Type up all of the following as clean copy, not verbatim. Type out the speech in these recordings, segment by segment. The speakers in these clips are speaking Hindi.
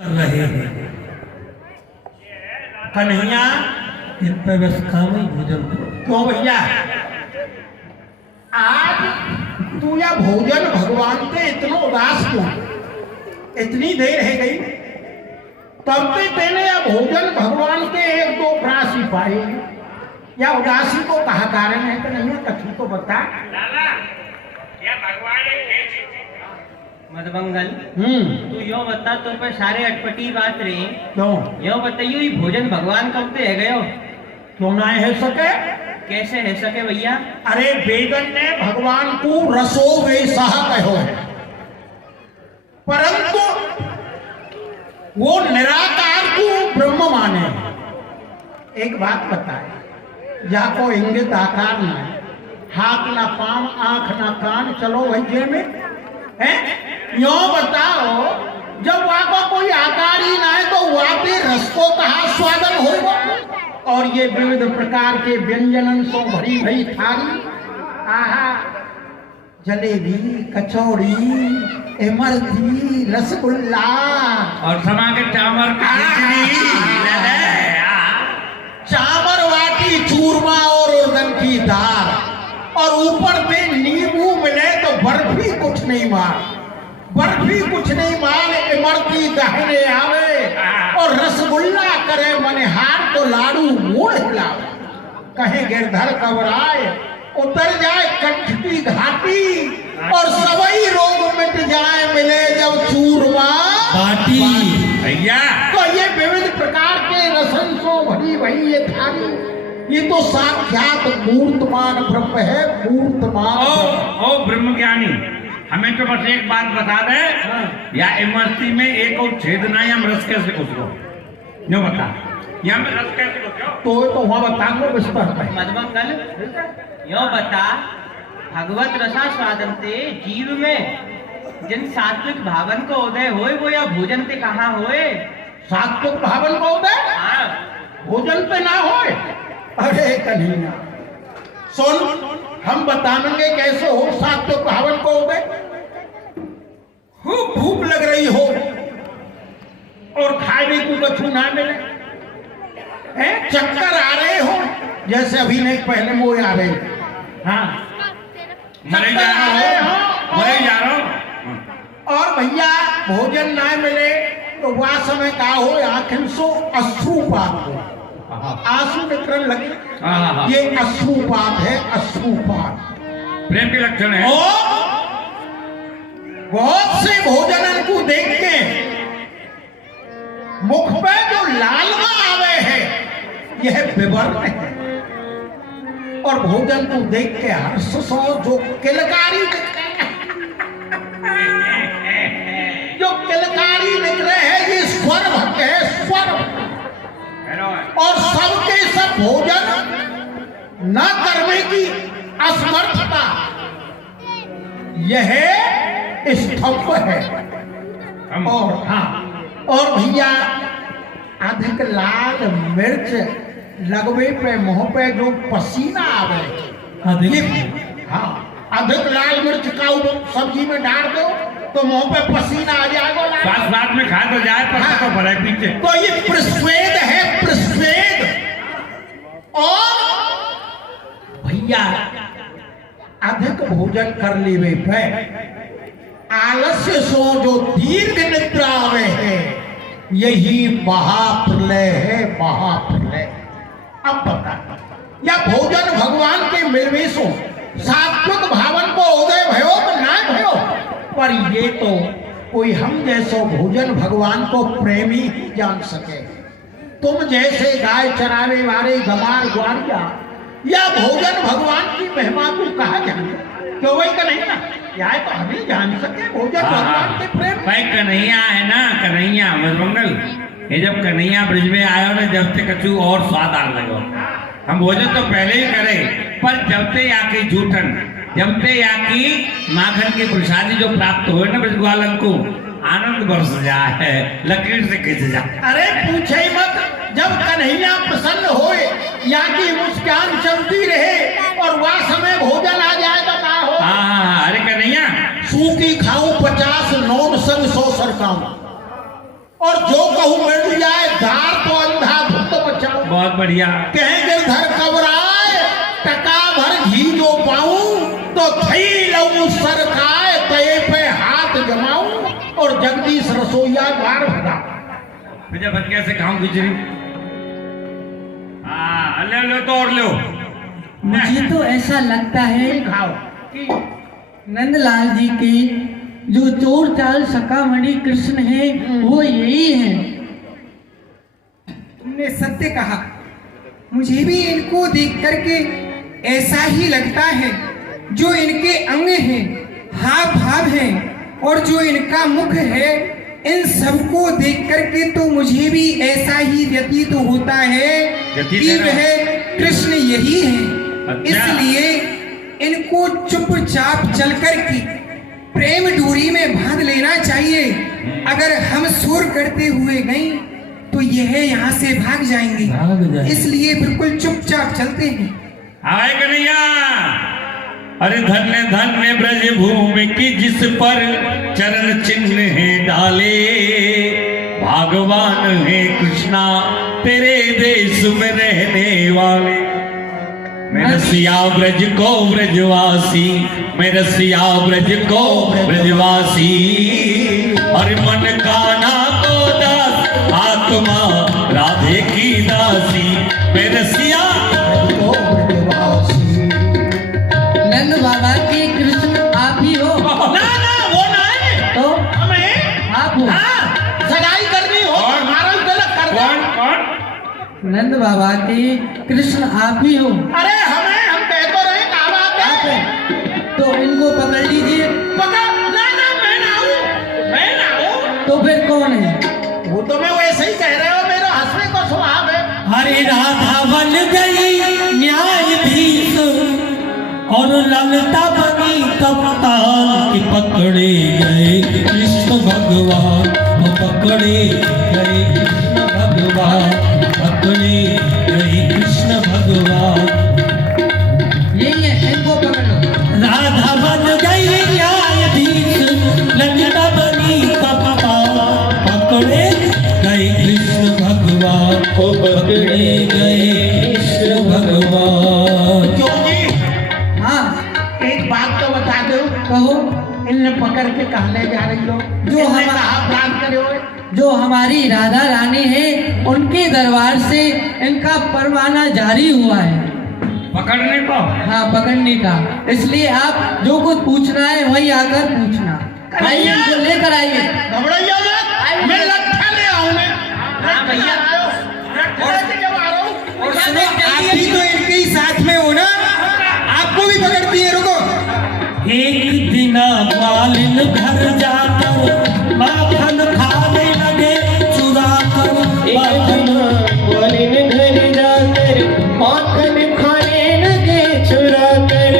रहे हैं कन्हैया इन व्यवस्था में भोजन क्यों भैया आज तू या भोजन भगवान से इतना उदास क्यों इतनी देर रह गई तब से तेने या भोजन भगवान के एक दो प्रासी पाए या उदासी को कहा कारण है कन्हैया कथू तो बता या भगवान मधुमंगल तू यो बता तुम पे सारे अटपटी बात रही क्यों यो बताइयो ये भोजन भगवान कब से है गयो क्यों ना है सके कैसे है सके भैया अरे वेदन ने भगवान को रसो वैसा कहो है परंतु वो निराकार को ब्रह्म माने एक बात बताए या को इंगित आकार ना हाथ ना पांव आंख ना कान चलो भैया में है यो बताओ जब वहां को कोई आकार ही ना है तो वहां पे रस को कहा स्वादन होगा और ये विविध प्रकार के व्यंजनन से भरी भरी थाली आहा जलेबी कचौड़ी इमरती रसगुल्ला और समा के चावल चावल वाटी चूरमा और उड़द की दाल और ऊपर पे नींबू मिले तो बर्फी कुछ नहीं मार बर्फी कुछ नहीं मार इमरती दहने आवे और रसगुल्ला करे मनिहार तो लाडू मूड़ हिलावे कहे गिरधर घबराए उतर जाए कंठ की घाटी और सवई रोग मिट जाए मिले जब चूरमा बाटी भैया तो ये विविध प्रकार के रसन से भरी भरी ये थाली ये तो साक्षात मूर्तमान ब्रह्म है मूर्तमान ओ ब्रह्म ज्ञानी हमें तो बस एक बात बता दे या इमरती में एक और छेद ना या रस कैसे घुसो नो बता यहाँ में रस कैसे घुसो तो वहां बताओ विस्तार में मधुमंगल यो बता भगवत रसा स्वादनते जीव में जिन सात्विक भावन को उदय होए वो या भोजन पे कहाँ होए सात्विक भावन को उदय भोजन पे ना होए अरे कन्हैया सुन हम बताएंगे कैसे हो सात्विक भावन को उदय खूब भूख लग रही हो और खाने को कछु ना मिले चक्कर आ रहे हो जैसे अभी नहीं पहले वो आ रहे हाँ मरे जा रहा हूँ और भैया भोजन ना मिले तो वह समय का हो आखिर सो अश्रुपात हो आंसू निकलने लगे ये अश्रुपात है अश्रुपात प्रेम के लक्षण है बहुत से भोजन को देख के मुख पे जो लालवा आवे है यह विवर्ण है और भोजन को देख के हर्ष सो जो किलकारी जो किलकारी निकले है ये स्वर भक्त है स्वर और सबके सब भोजन न करने की असमर्थता यह स्तंभ है और हाँ और भैया अधिक लाल मिर्च लगवे पे मुंह पे जो पसीना आवे हाँ अधिक लाल मिर्च का सब्जी में डाल दो तो मुंह पे पसीना आ जाएगा साथ में खा तो जाए पर हाँ, तो भले पीछे तो ये प्रस्वेद है प्रस्वेद और भैया अधिक भोजन कर लेवे पे आलस्य सो जो दीर्घ निद्रा आवे है यही महाप्रलय है महाप्रलय अब बता या भोजन भगवान के मिलवेशो सात्विक भावन को उदय भयो ना भयो पर ये तो कोई हम जैसो भोजन भगवान को प्रेमी ही जान सके तुम जैसे गाय चरावे वाले गमार ग्वारिया या भोजन भगवान की महिमा को कहा जाने क्यों वही का नहीं ना यह तो हमें जान सके भोजन भगवान के प्रेम भाई कन्हैया है ना कन्हैया मधुमंगल ये जब कन्हैया ब्रिज में आयो ना जब से कछु और स्वाद आ लगो हम भोजन तो पहले ही करे पर जब से आके जूठन जब से आकी माखन की प्रसादी जो प्राप्त हुए ना ब्रजग्वालन को आनंद बरस जाए लकीर से खिंच जाए अरे पूछे मत जब कन्हैया प्रसन्न होए या की मुस्कान चलती रहे और वह समय भोजन आ जाए तो क्या हो अरे कन्हैया सूखी खाऊं 50 नौन संग 100 सरकाऊं और जो कहूँ मिल जाए धार तो अंधा धुंध बचाओ। बहुत बढ़िया। कहें गिरधर कबराए टका भर घी जो पाऊं तो थई लऊ सरकाए तय पे हाथ जमाऊं और जगदीश रसोईया द्वार भगा। मुझे भर कैसे खाऊं खिचड़ी? हाँ ले लो तो और लो। मुझे तो ऐसा लगता है खाओ नंदलाल जी के जो चोर चाल सकामणि कृष्ण है वो यही है। तुमने सत्य कहा। मुझे भी इनको देख करके ऐसा ही लगता है। जो इनके अंग हैं, हाव भाव हैं और जो इनका मुख है, इन सबको देख करके तो मुझे भी ऐसा ही व्यतीत होता है कि वह कृष्ण यही है। इसलिए इनको चुपचाप चल करके प्रेम डोरी में बांध लेना चाहिए। अगर हम शोर करते हुए गए तो यह यहाँ से भाग जाएंगे। इसलिए बिल्कुल चुपचाप चलते हैं। आए कन्हैया। अरे धन्य धन्य ब्रज भूमि की जिस पर चरण चिन्ह है डाले, भगवान है कृष्णा तेरे देश में रहने वाले। मैं रसिया ब्रज को ब्रजवासी, मैं रसिया ब्रज को ब्रजवासी। और मन काना को दास, आत्मा राधे की दासी। मैं रसिया नंद बाबा के कृष्ण आप ही हो। ना ना वो ना है तो हमें आप हो। हाँ सगाई करनी हो कौन? हमारा गलत कर दो। कौन कौन? नंद बाबा के कृष्ण आप ही हो। अरे हमें हम कह तो रहे कहा बात है। तो इनको पकड़ लीजिए। पकड़ ना ना मैं ना हूँ, मैं ना हूँ। तो फिर कौन है? वो तो मैं वैसे ही कह रहे हो, मेरा हंसने का स्वभाव है। हरे राधा बन गई न्यायाधीश और ललता बनी कप्तान की। पकड़े गए कृष्ण भगवान, पकड़े गए कृष्ण भगवान, पकड़े गए कृष्ण भगवान। यही है, इनको पकड़ लो। राधा बन गई न्यायाधीश, ललिता बनी कप्तान, पकड़े गए कृष्ण भगवान, पकड़े गए कृष्ण भगवान। क्यों जी? हाँ एक बात तो बता दो, कहो। इनने पकड़ के कहाँ ले जा रही हो? जो इनने हम- कहा अपराध करे हो? जो हमारी राधा रानी है उनके दरबार से इनका परवाना जारी हुआ है पकड़ने को? हाँ पकड़ने का। इसलिए आप जो कुछ पूछना है वही आकर पूछना। आइए इनको लेकर आइए। घबराइए मत, मैं लट्ठा ले आऊं मैं। हाँ भैया लट्ठा लेके जब आ रहा हूँ। और सुनो, आप भी तो इनके ही साथ में हो ना, आपको भी पकड़ती है। रुको। एक दिन मालिन घर जाकर माखन खाने लगे चुरा कर। मालिन घर जाकर माखन खाने लगे चुरा कर।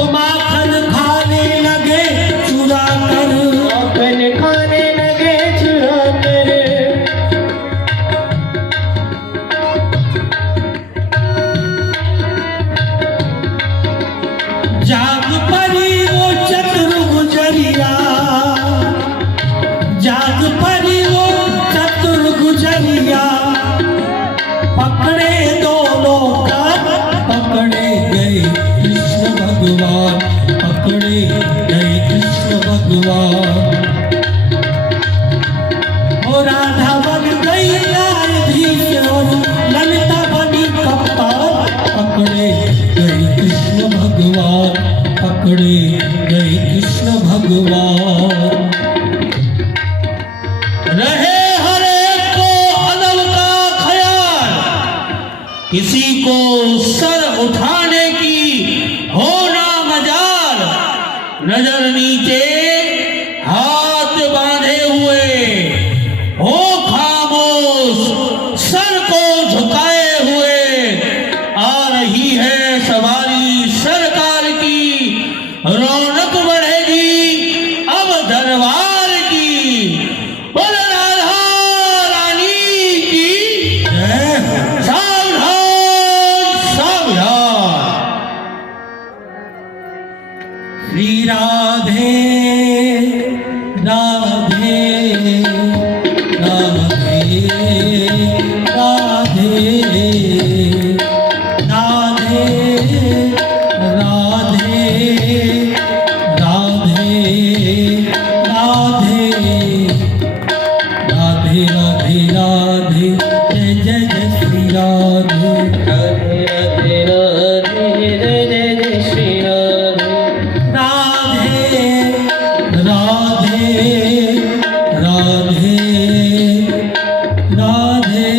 ओ माखन खाने लगे चुरा कर, माखन खाने लगे चुरा कर। जाग परी वो चतुर गुजरिया, जाग परी वो चतुर गुजरिया। पकड़े दोनों का, पकड़े गए कृष्ण भगवान, पकड़े गए कृष्ण भगवान। ओ राधा बन गई न्यायाधीश और ललिता बनी कप्तान, पकड़े गए कृष्ण भगवान, पकड़े गए कृष्ण भगवान। रहे हर एक को अदब का ख्याल, किसी को सर उठाने की हो ना मजाल। नजर नीचे हाथ बांधे हुए हो खामोश, सर को झुकाए हुए आ रही है सवारी सरकार की। रौनक बढ़ेगी अब दरबार की। बोल राधा रानी की जय हो। सावधान सावधान। श्री राधे राधे जय जय जय श्री राधे राधे राधे राधे जय जय जय श्री राधे राधे राधे राधे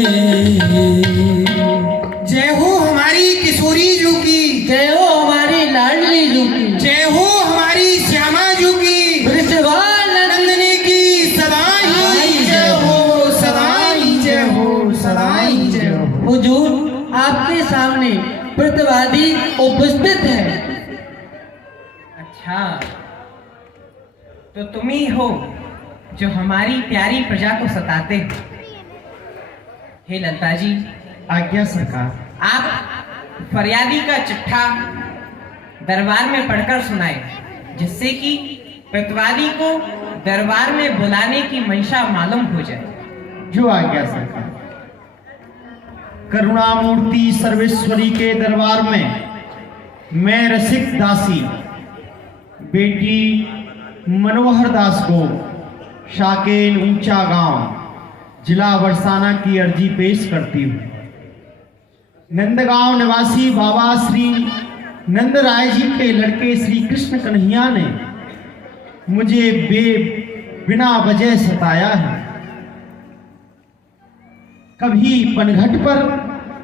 जय हो हमारी किशोरी जू की, जय हो हमारी लाडली जू की, जय हो हमारी श्यामा जू की, वृषभानंदिनी की सदा ही जय हो, सदा ही जय हो, सदा ही जय हो। हुजूर आपके सामने प्रतिवादी उपस्थित है। अच्छा, तो तुम ही हो जो हमारी प्यारी प्रजा को सताते हो। हे ललिता जी, आज्ञा सरकार। आप फरियादी का चिट्ठा दरबार में पढ़कर सुनाए, जिससे कि प्रतिवादी को दरबार में बुलाने की मंशा मालूम हो जाए। जो आज्ञा सरकार। करुणामूर्ति सर्वेश्वरी के दरबार में मैं रसिक दासी बेटी मनोहर दास को शाकेन ऊंचा गांव जिला बरसाना की अर्जी पेश करती हूँ। नंदगांव निवासी बाबा श्री नंद राय जी के लड़के श्री कृष्ण कन्हैया ने मुझे बिना वजह सताया है। कभी पनघट पर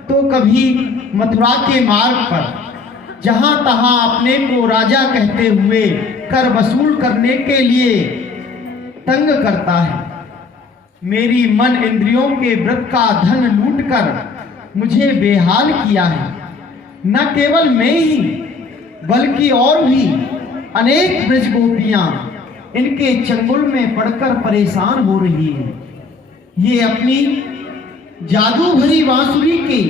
तो कभी मथुरा के मार्ग पर, जहां तहां अपने को राजा कहते हुए कर वसूल करने के लिए तंग करता है। मेरी मन इंद्रियों के व्रत का धन लूटकर मुझे बेहाल किया है। न केवल मैं ही बल्कि और भी अनेक ब्रज गोपियां इनके चंगुल में पड़कर परेशान हो रही हैं। ये अपनी जादू भरी बांसुरी के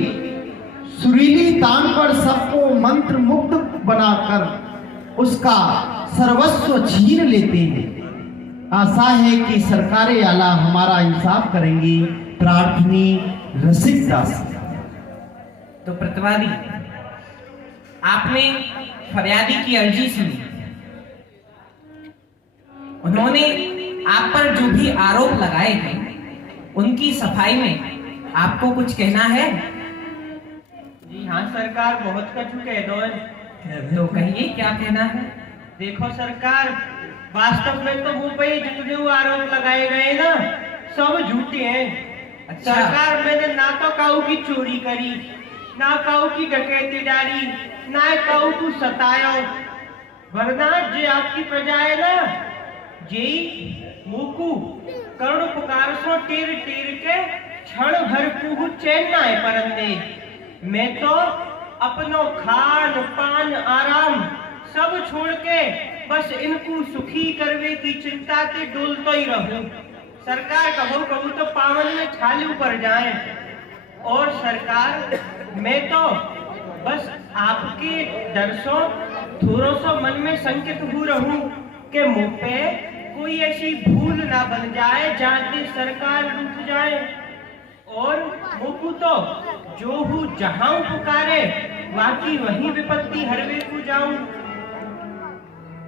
सुरीली तान पर सबको मंत्र मुक्त बनाकर उसका सर्वस्व छीन लेते हैं। आशा है कि सरकारें आला हमारा इंसाफ करेंगी। प्रार्थनी रसिक दास। तो प्रतिवादी, आपने फरियादी की अर्जी सुनी। उन्होंने आप पर जो भी आरोप लगाए हैं उनकी सफाई में आपको कुछ कहना है? जी हाँ सरकार, बहुत कछु कह दो। तो कहिए क्या कहना है। देखो सरकार, वास्तव में तो वो पे जितने वो आरोप लगाए गए ना, सब झूठे हैं। अच्छा। सरकार, मैंने ना तो काऊ की चोरी करी, ना काऊ की डकैती डाली, ना काऊ तू सतायो, वरना जे आपकी प्रजा है ना, जे मुकु करुण पुकार सो टेर टेर के क्षण भर कुहू चैन ना है परंदे। मैं तो अपनो खान पान आराम सब छोड़ के बस इनको सुखी करवे की चिंता से डोलतो ही रहूं। सरकार कबू कबू तो पावन में छालू पर जाए। और सरकार, मैं तो बस आपके दर्शों थोड़ा सा मन में संकित हो रहूं कि मुझ पे कोई ऐसी भूल ना बन जाए जहाँ से सरकार रुक जाए। और मुकु तो जो हूँ जहाँ पुकारे बाकी वही विपत्ति हरवे को जाऊं।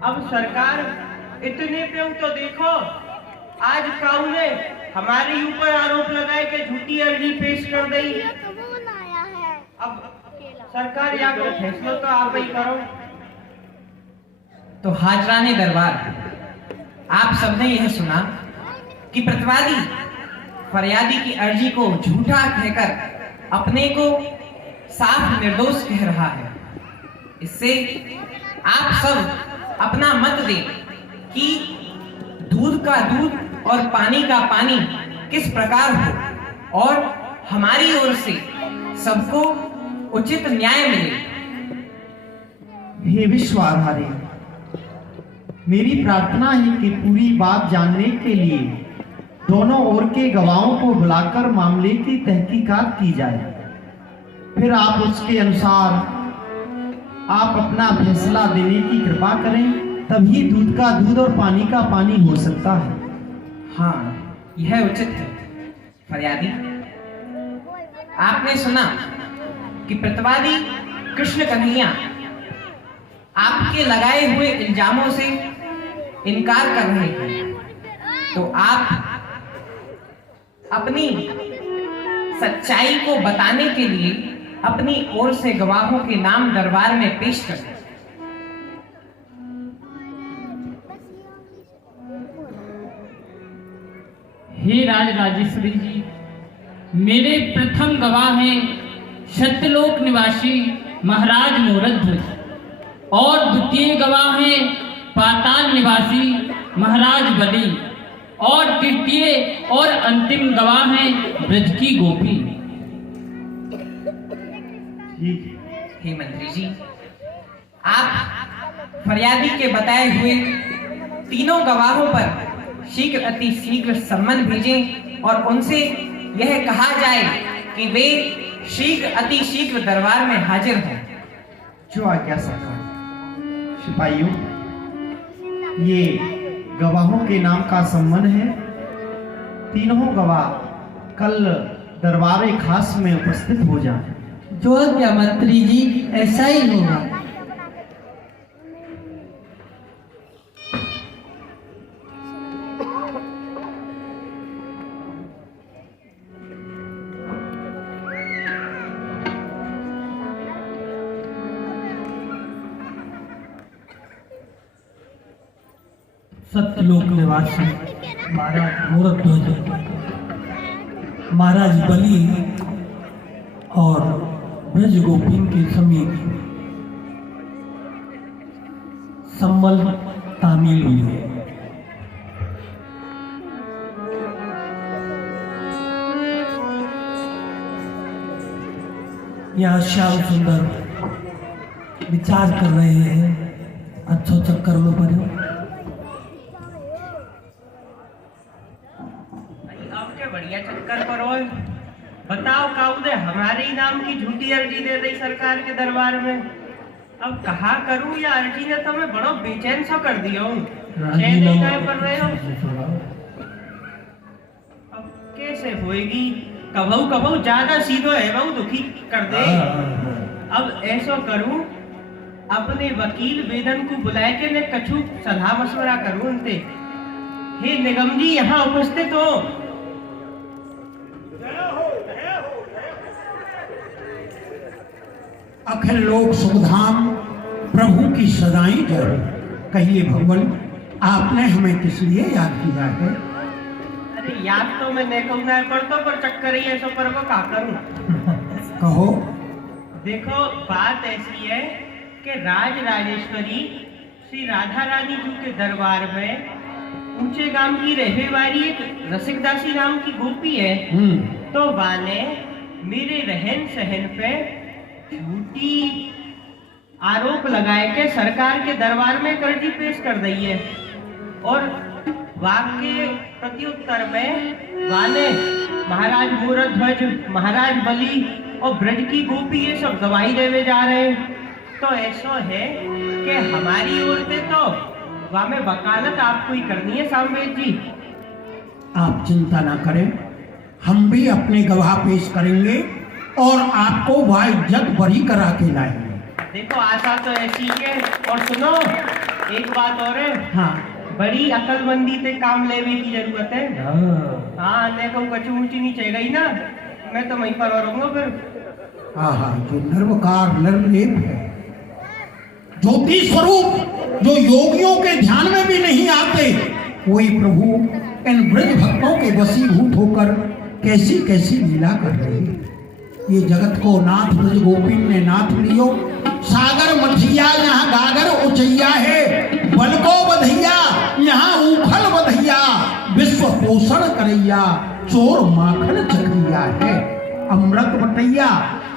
अब सरकार, इतने पे तो देखो, आज काऊ ने हमारे ऊपर आरोप लगाए कि झूठी अर्जी पेश कर दी। अब सरकार या कोई फैसला तो आप ही करो। तो हाजराने दरबार, आप सबने यह सुना कि प्रतिवादी फरियादी की अर्जी को झूठा कहकर अपने को साफ निर्दोष कह रहा है। इससे आप सब अपना मत दें कि दूध का दूध और पानी का पानी किस प्रकार हो और हमारी ओर से सबको उचित न्याय मिले। हे विश्वाधारी, मेरी प्रार्थना है कि पूरी बात जानने के लिए दोनों ओर के गवाहों को बुलाकर मामले की तहकीकात की जाए। फिर आप उसके अनुसार आप अपना फैसला देने की कृपा करें, तभी दूध का दूध और पानी का पानी हो सकता है। हाँ, यह उचित है। फरियादी, आपने सुना कि प्रतिवादी कृष्ण कन्हैया आपके लगाए हुए इल्जामों से इनकार कर रहे हैं। तो आप अपनी सच्चाई को बताने के लिए अपनी ओर से गवाहों के नाम दरबार में पेश कर दें। हे राज राजेश्वरी जी, मेरे प्रथम गवाह हैं सत्यलोक निवासी महाराज मोरध्वज और द्वितीय गवाह हैं पाताल निवासी महाराज बलि और तृतीय और अंतिम गवाह हैं ब्रज की गोपी। हे मंत्री जी, आप फरियादी के बताए हुए तीनों गवाहों पर शीघ्र अति शीघ्र सम्मन भेजें और उनसे यह कहा जाए कि वे शीघ्र अति शीघ्र दरबार में हाजिर हों। जो आज्ञा सरकार। सिपाहियों, ये गवाहों के नाम का सम्मन है। तीनों गवाह कल दरबार खास में उपस्थित हो जाए। जो आज्ञा मंत्री जी, ऐसा ही होगा। सत्यलोक निवासी महाराज मोरध्वज, महाराज बलि और ब्रज गोपीन के समीप सम्मल तामील हुई है। यहाँ श्याम सुंदर विचार कर रहे हैं अच्छो चक्कर में पड़े। बढ़िया चक्कर पर हो। बताओ काउदे हमारे ही नाम की झूठी अर्जी दे दी सरकार के दरबार में। अब कहा करूं, या अर्जी ने तो मैं बड़ा बेचैन सा कर दिया हूँ। चैन नहीं कहे पर रहे हो। अब कैसे होएगी? कबहू कबहू ज्यादा सीधो है बहु दुखी कर दे। अब ऐसा करूं, अपने वकील वेदन को बुलाए के मैं कछु सलाह मशवरा करूं उनसे। हे निगम जी, यहाँ उपस्थित हो। अखिल लोक सुखधाम प्रभु की सदाई जय। कहिए भगवान, आपने हमें किस लिए याद किया है? अरे याद तो मैं नहीं कहूँ ना पर तो पर चक्कर ही ऐसा पर को क्या करूँ। कहो। देखो बात ऐसी है कि राज राजेश्वरी श्री राधा रानी जी के दरबार में ऊंचे गांव की रहने वाली एक रसिकदासी नाम की गोपी है। तो वाने मेरे रहन सहन पे झूठी आरोप लगाए के सरकार के दरबार में अर्जी पेश कर दी है और वाक्य प्रत्युत्तर में वाने महाराज मोरध्वज, महाराज बलि और ब्रज की गोपी ये सब गवाही देवे जा रहे हैं। तो ऐसा है कि हमारी ओर से तो वहां में वकालत आपको ही करनी है सामवेद जी। आप चिंता ना करें, हम भी अपने गवाह पेश करेंगे और आपको वह इज्जत बरी करा के लाएंगे। देखो आशा तो ऐसी है। और सुनो एक बात और है। हाँ, बड़ी अकलमंदी से काम लेने की जरूरत है। हाँ, देखो कछु ऊंची नीचे गई ना, मैं तो वहीं पर रहूंगा फिर। हाँ, जो निर्वकार निर्लेप है, ज्योति स्वरूप, जो योगियों के ध्यान में भी नहीं आते, वही प्रभु इन ब्रज भक्तों के वशीभूत होकर कैसी कैसी लीला कर रहे हैं। ये जगत को नाथ ब्रज गोपीन ने नाथ लियो। सागर मठिया यहाँ गागर उचैया है, बल को बधैया यहाँ उखल बधैया, विश्व पोषण करैया चोर माखन चखैया है। अमृत बटैया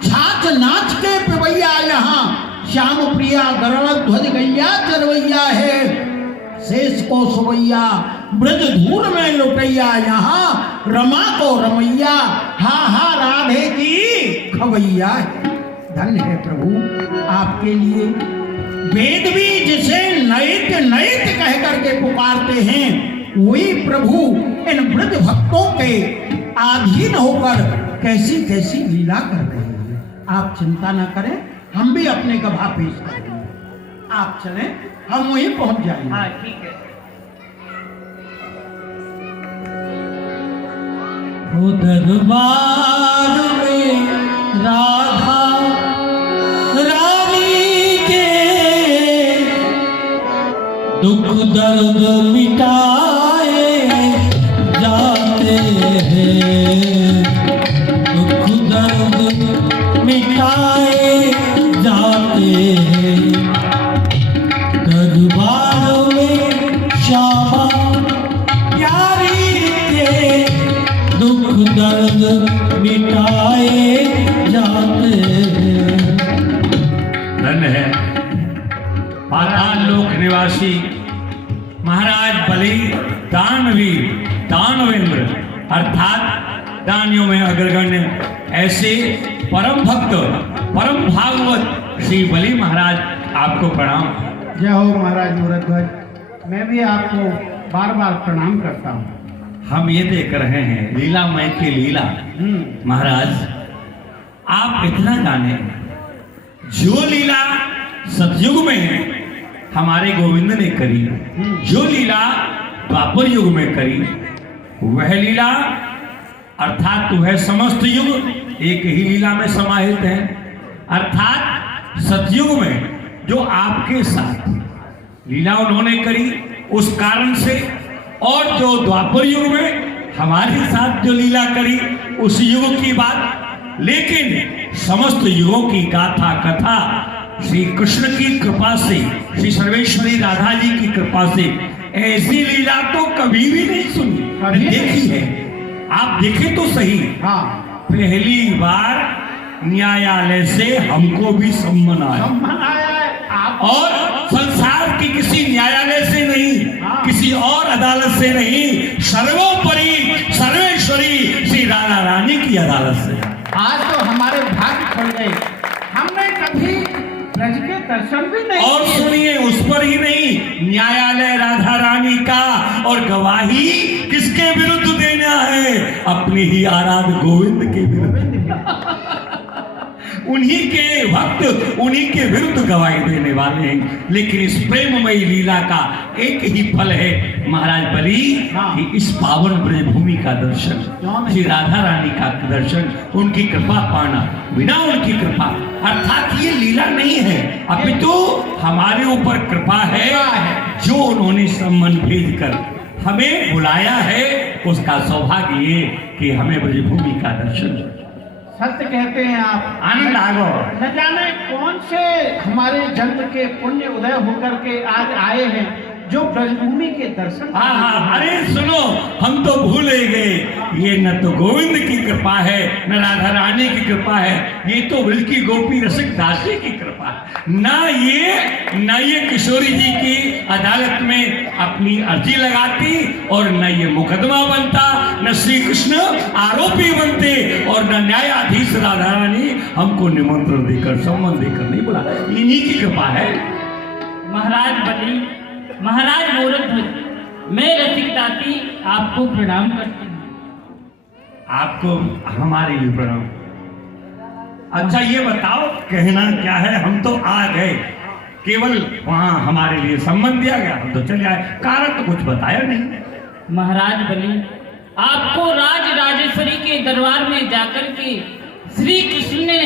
छाछ नाच के पिबैया यहाँ, श्याम प्रिया गरुड़ ध्वज गैया चरवैया है। शेष को सुवैया ब्रज धूर में लुटैया यहाँ, रमा को रमैया हा हा राधे की खवैया। धन्य है प्रभु आपके लिए। वेद भी जिसे नैत नैत कह करके पुकारते हैं, वही प्रभु इन ब्रज भक्तों के अधीन होकर कैसी कैसी लीला कर रहे हैं। आप चिंता ना करें, हम भी अपने गवाह पेश करेंगे। आप चलें, हम वहीं पहुंच जाएंगे। हाँ ठीक है। ओ दरबार में राधा रानी के दुख दर्द मिटाए जाते हैं, दुख दर्द मिटाए जाते हैं। दरबार में श्यामा प्यारी के दुख दर्द मिटाए जाते हैं। धन्य है पाताल लोक निवासी महाराज बलि दानवेंद्र अर्थात दानियों में अग्रगण्य ऐसे परम भक्त परम भागवत श्री बलि महाराज आपको प्रणाम। जय हो महाराज मूरध्वज। मैं भी आपको बार बार प्रणाम करता हूँ। हम ये देख रहे हैं लीलामय की लीला। महाराज आप इतना जाने जो लीला सतयुग में हमारे गोविंद ने करी, जो लीला द्वापर युग में करी, वह लीला अर्थात वह समस्त युग एक ही लीला में समाहित है। अर्थात सतयुग में जो आपके साथ लीला उन्होंने करी उस कारण से, और जो द्वापर युग में हमारे साथ जो लीला करी उस युग की बात, लेकिन समस्त युगों की गाथा कथा श्री कृष्ण की कृपा से, श्री सर्वेश्वरी राधा जी की कृपा से ऐसी लीला तो कभी भी नहीं सुनी, देखी है। आप देखें तो सही। हाँ, पहली बार न्यायालय से हमको भी सम्मन आया, और संसार की किसी न्यायालय से नहीं, किसी और अदालत से नहीं, सर्वोपरि सर्वेश्वरी श्री राधा रानी की अदालत से। आज तो हमारे भाग्य खुल गए। हमने कभी ब्रज के दर्शन भी नहीं और किए। सुनिए, उस पर ही नहीं, न्यायालय राधा रानी का, और गवाही किसके विरुद्ध देना है? अपने ही आराध्य गोविंद के विरुद्ध। उन्हीं के भक्त उन्हीं के विरुद्ध गवाही देने वाले हैं। लेकिन इस प्रेममयी लीला का एक ही फल है महाराज बलि, कि इस पावन ब्रजभूमि का दर्शन, श्री राधा रानी का दर्शन, उनकी कृपा पाना। बिना उनकी कृपा अर्थात ये लीला नहीं है, अपितु हमारे ऊपर कृपा है जो उन्होंने सम्मन भेज कर हमें बुलाया है। उसका सौभाग्य ये कि हमें ब्रजभूमि का दर्शन। सत्य कहते हैं आप। आनंद आ गो। न जाने कौन से हमारे जन्म के पुण्य उदय होकर के आज आए हैं जो ब्रजभूमि के दर्शन। हाँ, अरे सुनो, हम तो भूल ही गए, ये न तो गोविंद की कृपा है न राधा रानी की कृपा है, ये तो ब्रज की गोपी रसिक दासी की कृपा है। ना ये किशोरी जी की अदालत में अपनी अर्जी लगाती, और न ये मुकदमा बनता, न श्री कृष्ण आरोपी बनते, और न न्यायाधीश राधा रानी हमको निमंत्रण देकर सम्मान देकर नहीं बुला। इन्हीं की कृपा है। महाराज बलि, महाराज मूरध्वज, मैं रसिक दासी आपको प्रणाम करती हूँ। आपको हमारे लिए प्रणाम। अच्छा ये बताओ कहना क्या है? हम तो आ गए, केवल वहां हमारे लिए सम्मान दिया गया, हम तो चले आए, कारण तो कुछ बताया नहीं। महाराज बलि, आपको राज राजेश्वरी के दरबार में जाकर के श्री कृष्ण ने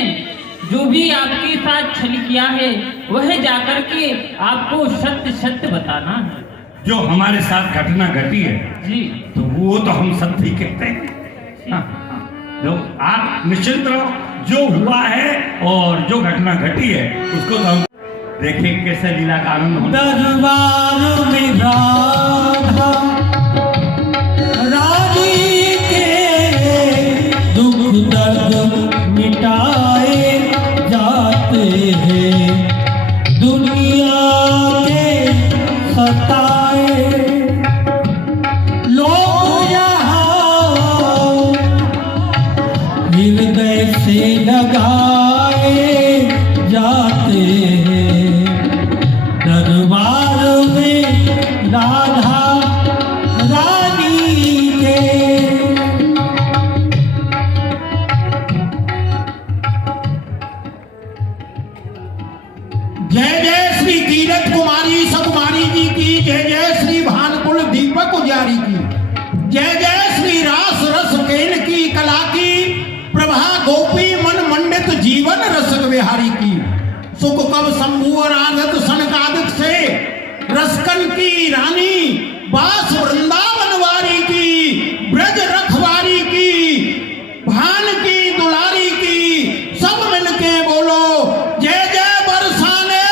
जो भी आपके साथ छल किया है वह जाकर के आपको सत्य सत्य बताना है। जो हमारे साथ घटना घटी है जी, तो वो तो हम सत्य ही कहते हैं। हाँ, जो आप निश्चिंत रहो, जो हुआ है और जो घटना घटी है उसको तो हम देखें कैसे लीला का आनंद होता है। दरबार में राधा रानी के दुख दर्द मिटाए जाते हैं, दुनिया के सताए लोग यहाँ हृदय से लगाए जाते हैं। दरबार में राधा रानी के जय जय श्री तीरथ कुमारी सकुमारी जी की, जय जय श्री भानुकुल दीपक उजारी की, जय जय श्री रास रस केन की, संभव शंभु और आदत सनकादिक से रसकन की रानी बास वृंदावन वारी की ब्रज रखवारी की भान की दुलारी की सब मिलके बोलो जय जय बरसाने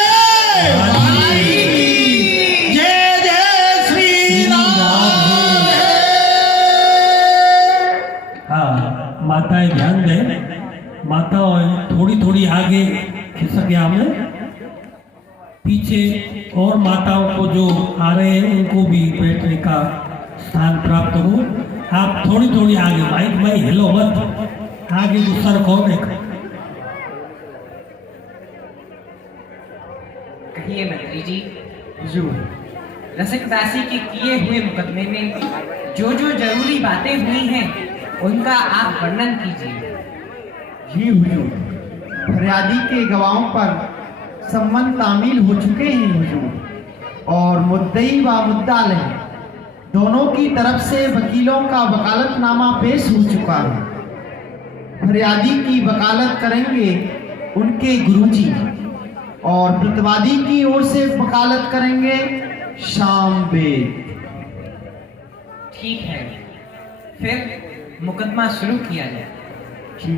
वाली की जय जय श्री राम। हाँ माताएं ध्यान दें, माताएं थोड़ी थोड़ी आगे खिसक गया हमें, पीछे और माताओं को जो आ रहे हैं उनको भी बैठने का स्थान प्राप्त हो। आप थोड़ी थोड़ी आगे, माइक भाई हिलो मत, आगे दूसरा कौन है? कहिए मंत्री जी, रसिक दासी के किए हुए मुकदमे में जो जो जरूरी बातें हुई हैं उनका आप वर्णन कीजिए। जी हुजूर, फरियादी के गवाहों पर सम्मन तामील हो चुके हैं हुजूर, और मुद्दई व मुद्दालह दोनों की तरफ से वकीलों का वकालतनामा पेश हो चुका है। फरियादी की वकालत करेंगे उनके गुरुजी और प्रतिवादी की ओर से वकालत करेंगे श्याम बेद। ठीक है, फिर मुकदमा शुरू किया जाए। जी।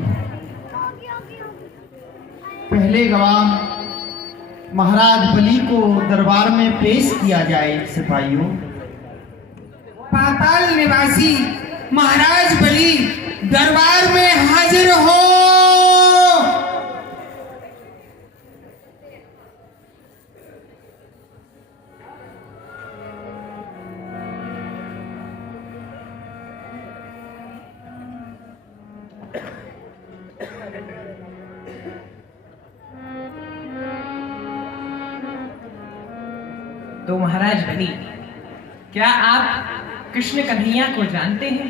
पहले गवाह महाराज बली को दरबार में पेश किया जाए। सिपाहियों, पाताल निवासी महाराज बली दरबार में हाजिर हो। तो महाराज बली, क्या आप कृष्ण कन्हैया को जानते हैं?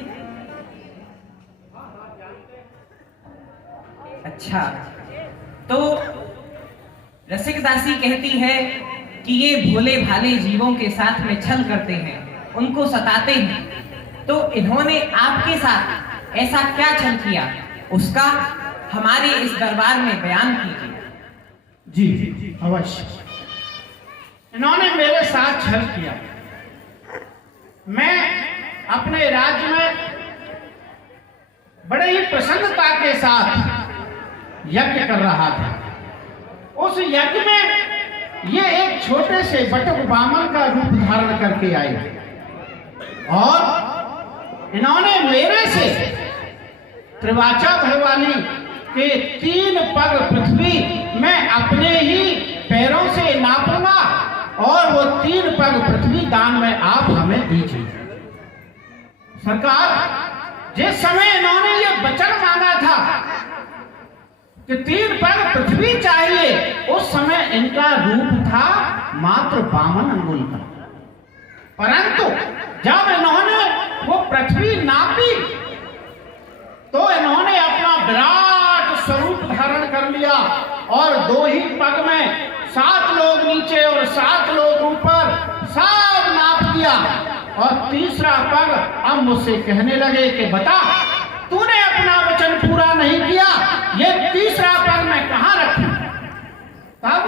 अच्छा, तो रसिक दासी कहती है कि ये भोले भाले जीवों के साथ में छल करते हैं, उनको सताते हैं। तो इन्होंने आपके साथ ऐसा क्या छल किया, उसका हमारे इस दरबार में बयान कीजिए। जी अवश्य। इन्होंने मेरे साथ छल किया। मैं अपने राज्य में बड़े ही प्रसन्नता के साथ यज्ञ कर रहा था। उस यज्ञ में ये एक छोटे से बटुक बामन का रूप धारण करके आए और इन्होंने मेरे से त्रिवाचा भरवाली के 3 पग पृथ्वी मैं अपने ही पैरों से नापूंगा और वो 3 पग पृथ्वी दान में आप हमें दीजिए। सरकार, जिस समय इन्होंने ये वचन मांगा था कि 3 पग पृथ्वी चाहिए, उस समय इनका रूप था मात्र 52 अंगुल का। परंतु जब इन्होंने वो पृथ्वी नापी तो इन्होंने अपना विराट स्वरूप धारण कर लिया और 2 ही पग में 7 लोग नीचे और 7 लोग ऊपर सब नाप दिया। और तीसरा पग अब मुझसे कहने लगे कि बता, तूने अपना वचन पूरा नहीं किया, ये तीसरा पग मैं कहाँ रखूं? तब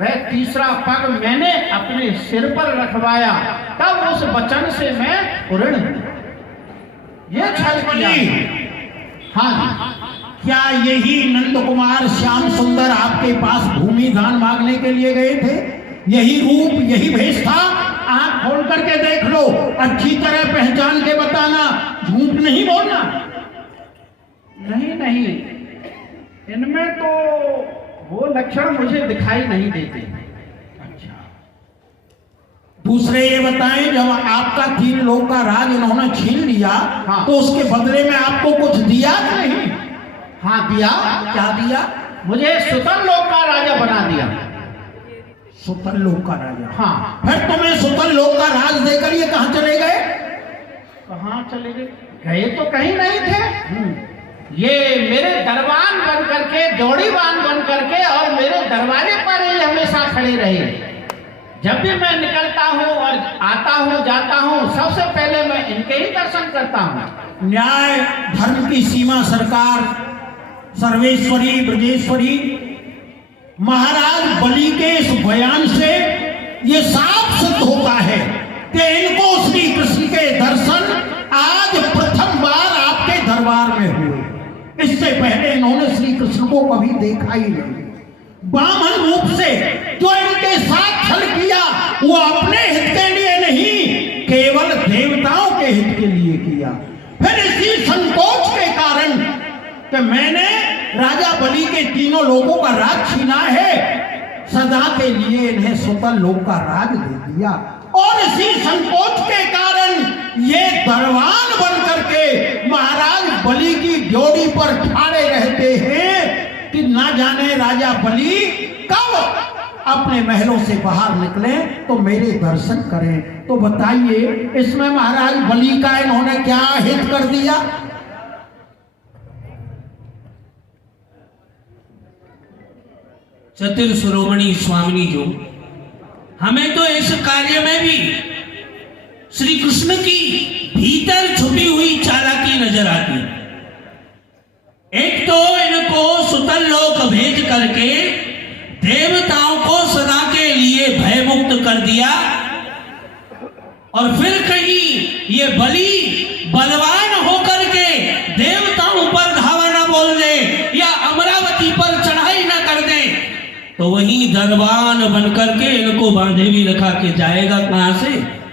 वह तीसरा पग मैंने अपने सिर पर रखवाया, तब उस वचन से मैं उऋण ये छल किया। हाँ जी, क्या यही नंद कुमार श्याम सुंदर आपके पास भूमि दान मांगने के लिए गए थे? यही रूप, यही भेष था? आंख खोल करके देख लो, अच्छी तरह पहचान के बताना, झूठ नहीं बोलना। नहीं नहीं, इनमें तो वो लक्षण मुझे दिखाई नहीं देते। अच्छा, दूसरे ये बताएं, जब आपका 3 लोग का राज इन्होंने छीन लिया, हाँ, तो उसके बदले में आपको कुछ दिया नहीं? हाँ दिया। क्या दिया? मुझे सुतन लोक का राजा बना दिया। सुतन लोक का राजा? हाँ। फिर तुम्हें सुतन लोक का राज देकर ये कहाँ चले गए? कहाँ चले गए? गए तो कहीं नहीं थे। ये मेरे दरबान बन करके, दौड़ीवान बन करके और मेरे दरवाजे पर ही हमेशा खड़े रहे। जब भी मैं निकलता हूँ और आता हूँ, जाता हूँ, सबसे पहले मैं इनके ही दर्शन करता हूँ। न्याय धर्म की सीमा सरकार, सर्वेश्वरी ब्रजेश्वरी, महाराज बलि के इस बयान से ये साफ सिद्ध होता है कि इनको श्री कृष्ण के दर्शन आज प्रथम बार आपके दरबार में हुए। इससे पहले इन्होंने श्री कृष्ण को कभी देखा ही नहीं। वामन रूप से जो इनके साथ छल किया वो अपने हित के लिए नहीं, केवल देवताओं के हित के लिए किया। फिर इसी संकोच के कारण कि मैंने राजा बलि के तीनों लोगों का राज छीना है, सदा के लिए इन्हें स्वतः लोक का राज दे दिया। और इसी संकोच के कारण ये दरवान बन करके महाराज बलि की ड्योढ़ी पर खड़े रहते हैं कि ना जाने राजा बलि कब अपने महलों से बाहर निकले तो मेरे दर्शन करें। तो बताइए इसमें महाराज बलि का इन्होंने क्या हित कर दिया? चतुर शिरोमणि स्वामिनी जो, हमें तो इस कार्य में भी श्री कृष्ण की भीतर छुपी हुई चालाकी नजर आती है। एक तो इनको सुतल लोक भेज करके देवताओं को सदा के लिए भयमुक्त कर दिया, और फिर कहीं ये बलि बलवान होकर के देवताओं पर धावा न बोल दे या अमरावती पर चढ़ाई न कर दे, तो वहीं दरबान बन करके इनको बांधे भी रखा के जाएगा कहां से?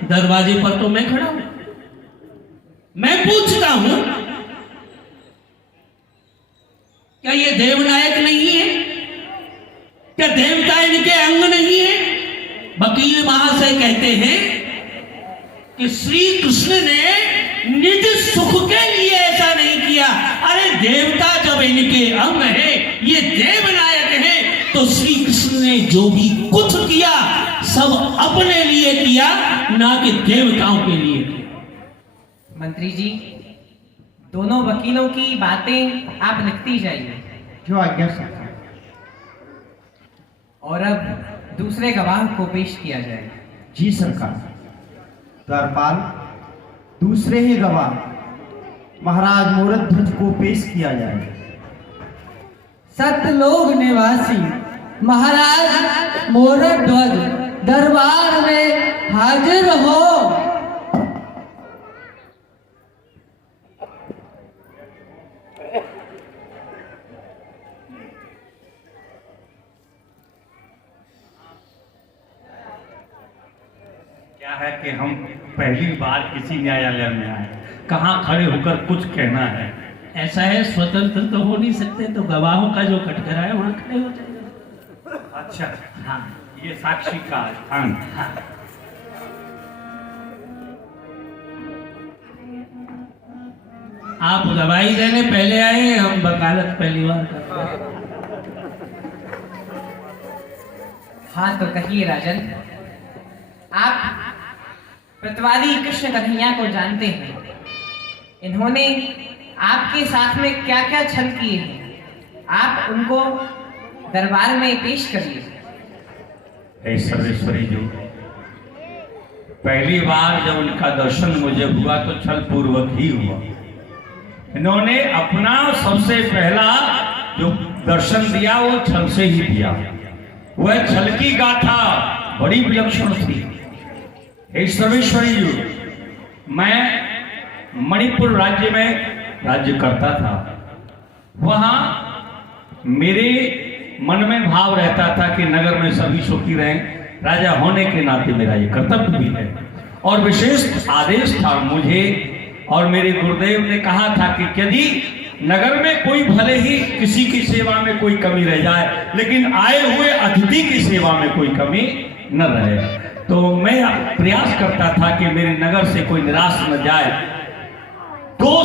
दरवाजे पर तो मैं खड़ा हूं। मैं पूछता हूं, क्या ये देवनायक नहीं है? क्या देवता इनके अंग नहीं है? वकील महाशय कहते हैं कि श्री कृष्ण ने निज सुख के लिए ऐसा नहीं किया। अरे देवता जब इनके अंग है, ये देवनायक है, तो श्री कृष्ण ने जो भी कुछ किया सब अपने लिए किया, ना कि देवताओं के लिए किया। मंत्री जी, दोनों वकीलों की बातें आप लिखती जाइए। जो आज्ञा सरकार। और अब दूसरे गवाह को पेश किया जाए। जी सरकार। द्वारपाल, दूसरे ही गवाह महाराज मोरध्वज को पेश किया जाए। सतलोक निवासी महाराज मोरध्वज दरबार में हाजिर हो। क्या है कि हम पहली बार किसी न्यायालय में आए, कहाँ खड़े होकर कुछ कहना है। ऐसा है, स्वतंत्र तो हो नहीं सकते, तो गवाहों का जो कटघरा है वहां खड़े हो जाएंगे। अच्छा हाँ, ये साक्षी का स्थान। हाँ। आप गवाही देने पहले आए, हम वकालत पहली बार करते हैं। हाँ तो कहिए राजन, आप प्रतिवादी कृष्ण कन्हैया को जानते हैं। इन्होंने आपके साथ में क्या क्या छल किए हैं, आप उनको दरबार में पेश करिए। हे सर्वेश्वरी जी, पहली बार जब उनका दर्शन मुझे हुआ तो छल पूर्वक ही हुआ। इन्होंने अपना सबसे पहला जो दर्शन दिया वो छल से ही दिया। वह छल की गाथा बड़ी विलक्षण थी। हे सर्वेश्वरी जी, मैं मणिपुर राज्य में राज्य करता था। वहां मेरे मन में भाव रहता था कि नगर में सभी सुखी रहें। राजा होने के नाते मेरा ये कर्तव्य भी है, और विशेष आदेश था मुझे, और मेरे गुरुदेव ने कहा था कि यदि नगर में कोई भले ही किसी की सेवा में कोई कमी रह जाए, लेकिन आए हुए अतिथि की सेवा में कोई कमी न रहे। तो मैं प्रयास करता था कि मेरे नगर से कोई निराश न जाए। दो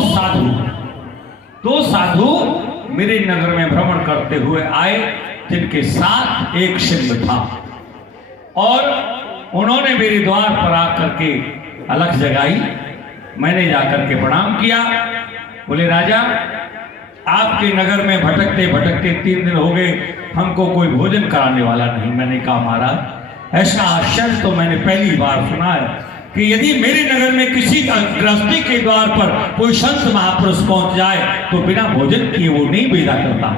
साधु मेरे नगर में भ्रमण करते हुए आए, जिनके साथ एक सिंह था, और उन्होंने मेरे द्वार पर आकर के अलख जगाई। मैंने जाकर के प्रणाम किया। बोले, राजा आपके नगर में भटकते भटकते 3 दिन हो गए, हमको कोई भोजन कराने वाला नहीं। मैंने कहा, महाराज ऐसा आश्चर्य तो मैंने पहली बार सुना है कि यदि मेरे नगर में किसी गृहस्थी के द्वार पर कोई संत महापुरुष पहुंच जाए तो बिना भोजन किए वो नहीं विदा करता।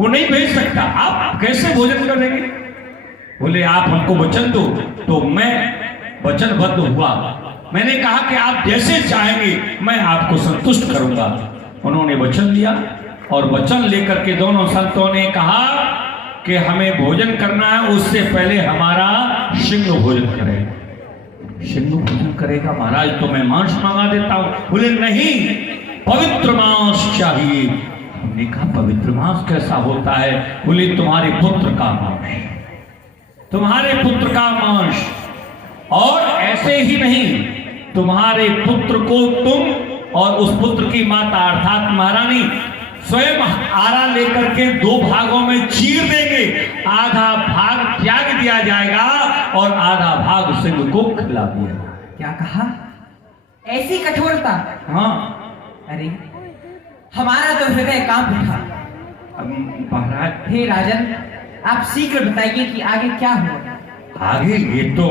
वो नहीं भेज सकता। आप कैसे भोजन करेंगे? बोले आप हमको वचन दो। तो मैं वचनबद्ध हुआ। मैंने कहा कि आप जैसे चाहेंगे मैं आपको संतुष्ट करूंगा। उन्होंने वचन दिया और वचन लेकर के दोनों संतों ने कहा कि हमें भोजन करना है, उससे पहले हमारा सिंह भोजन करेगा। सिंह भोजन करेगा महाराज, तो मैं मांस मंगा देता हूं। बोले नहीं, पवित्र मांस चाहिए। हमने कहा पवित्र मांस कैसा होता है? बोले तुम्हारे पुत्र का मांस, तुम्हारे पुत्र का मांस। और ऐसे ही नहीं, तुम्हारे पुत्र को तुम और उस पुत्र की माता अर्थात महारानी स्वयं आरा लेकर के 2 भागों में चीर देंगे। आधा भाग त्याग दिया जाएगा और आधा भाग सिंह को खिला दिया। क्या कहा? ऐसी कठोरता? हाँ। अरे हमारा तो हृदय कांप उठा। महाराज, हे राजन, आप शीघ्र बताइए कि आगे क्या हुआ? आगे ये तो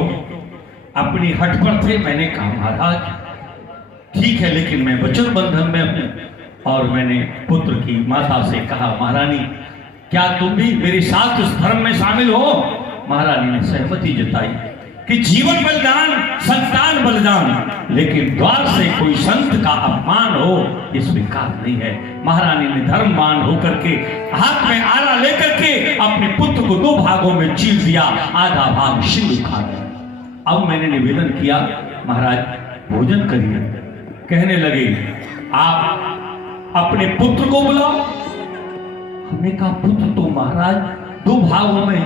अपनी हट पर थे। मैंने कहा महाराज ठीक है, लेकिन मैं वचन बंधन में हूं। और मैंने पुत्र की माता से कहा महारानी क्या तुम भी मेरे साथ इस धर्म में शामिल हो? महारानी ने सहमति जताई कि जीवन बलिदान, संतान बलिदान, लेकिन द्वार से कोई संत का अपमान हो ये स्वीकार नहीं है। महारानी ने धर्मवान होकर के हाथ में आरा लेकर के अपने पुत्र को 2 भागों में चीर दिया, आधा भाग सिंह खा गया। अब मैंने निवेदन किया महाराज भोजन करिए। कहने लगे आप अपने पुत्र को बुलाओ। हमने कहा पुत्र तो महाराज 2 भागों में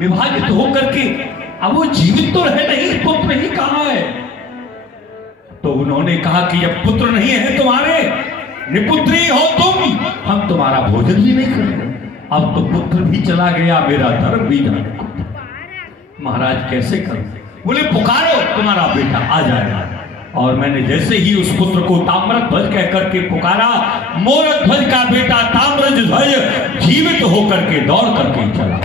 विभाजित होकर के अब वो जीवित तो रहे नहीं, पुत्र ही कहां है? तो उन्होंने कहा कि जब पुत्र नहीं है तुम्हारे, निपुत्री हो तुम, हम तुम्हारा भोजन भी नहीं करेंगे। अब तो पुत्र भी चला गया, मेरा धर्म भी जाने को। महाराज कैसे करूं? बोले पुकारो, तुम्हारा बेटा आ जाएगा। और मैंने जैसे ही उस पुत्र को ताम्रध्वज कह करके पुकारा, मोरध्वज का बेटा ताम्रध्वज जीवित होकर के दौड़ करके चला।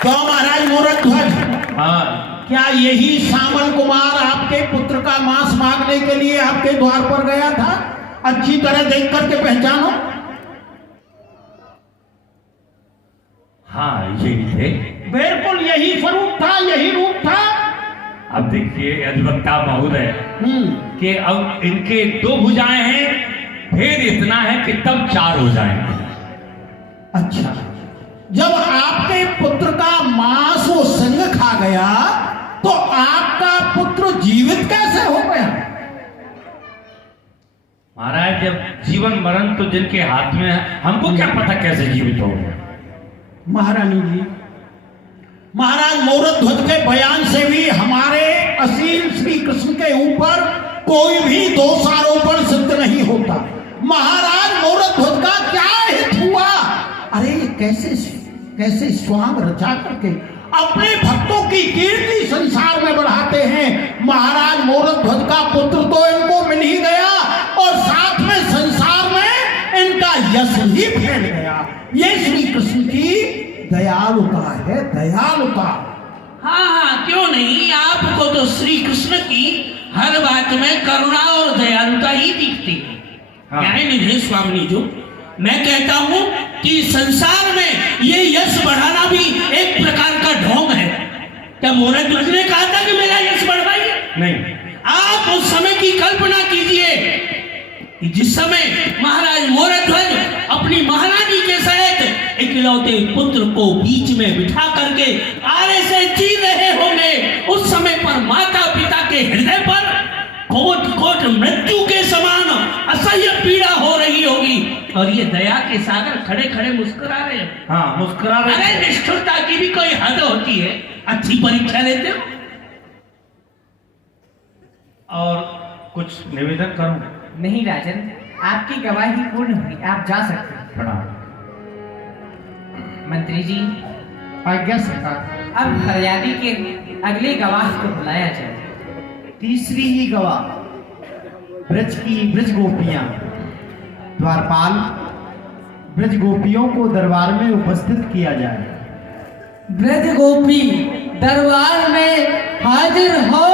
तो महाराज मोरध्वज, हाँ, क्या यही सामल कुमार आपके पुत्र का मांस मांगने के लिए आपके द्वार पर गया था? अच्छी तरह देख करके पहचानो। हाँ यही थे, बिल्कुल यही स्वरूप था, यही रूप था। अब देखिए अधिवक्ता महोदय कि अब इनके 2 भुजाएं हैं, फिर इतना है कि तब 4 हो जाएंगे। अच्छा, जब आपके पुत्र का मांस वो सिंह खा गया तो आपका पुत्र जीवित कैसे हो गया? महाराज जब जीवन मरण तो जिनके हाथ में है, हमको क्या पता कैसे जीवित हो गया? महारानी जी, महाराज मोरध्वज के बयान से भी हमारे असीम श्री कृष्ण के ऊपर कोई भी दोषारोपण सिद्ध नहीं होता। महाराज मोरध्वज का क्या हित हुआ? अरे कैसे स्वांग रचा करके अपने भक्तों की कीर्ति संसार में बढ़ाते हैं। महाराज मोरध्वज का पुत्र तो इनको मिल ही गया और साथ में संसार में इनका यश भी फैल गया। ये श्री कृष्ण की दयालुता है, दयालुता। हाँ, क्यों नहीं। आपको तो श्री कृष्ण की हर बात में करुणा और दयालुता ही दिखती है। क्या है निधे स्वामी जो मैं कहता हूँ कि संसार में ये यश बढ़ाना भी एक प्रकार का ढोंग है। क्या मोरध्वज ने कहा था कि मेरा यश बढ़वाइए? नहीं। आप उस समय की कल्पना कीजिए कि जिस समय महाराज मोरध्वज अपनी महारानी के सहित इकलौते पुत्र को बीच में बिठा करके आरे से चीर रहे होंगे, उस समय पर माता पिता के हृदय पर कोट कोट मृत्यु के समान असह्य पीड़ा हो रही होगी और ये दया के सागर खड़े खड़े मुस्कुरा रहे हैं। हाँ, मुस्कुरा रहे। अरे निष्ठुरता की भी कोई हद होती है। अच्छी परीक्षा लेते हो। और कुछ निवेदन करूं? नहीं राजन, आपकी गवाही पूर्ण हुई, आप जा सकते हैं। प्रणाम। मंत्री जी, आज्ञा सरकार। अब फरियादी के अगले गवाह को बुलाया जाए। तीसरी ही गवाह ब्रज की ब्रज गोपियां। द्वारपाल, ब्रज गोपियों को दरबार में उपस्थित किया जाए। ब्रज गोपी दरबार में हाजिर हो।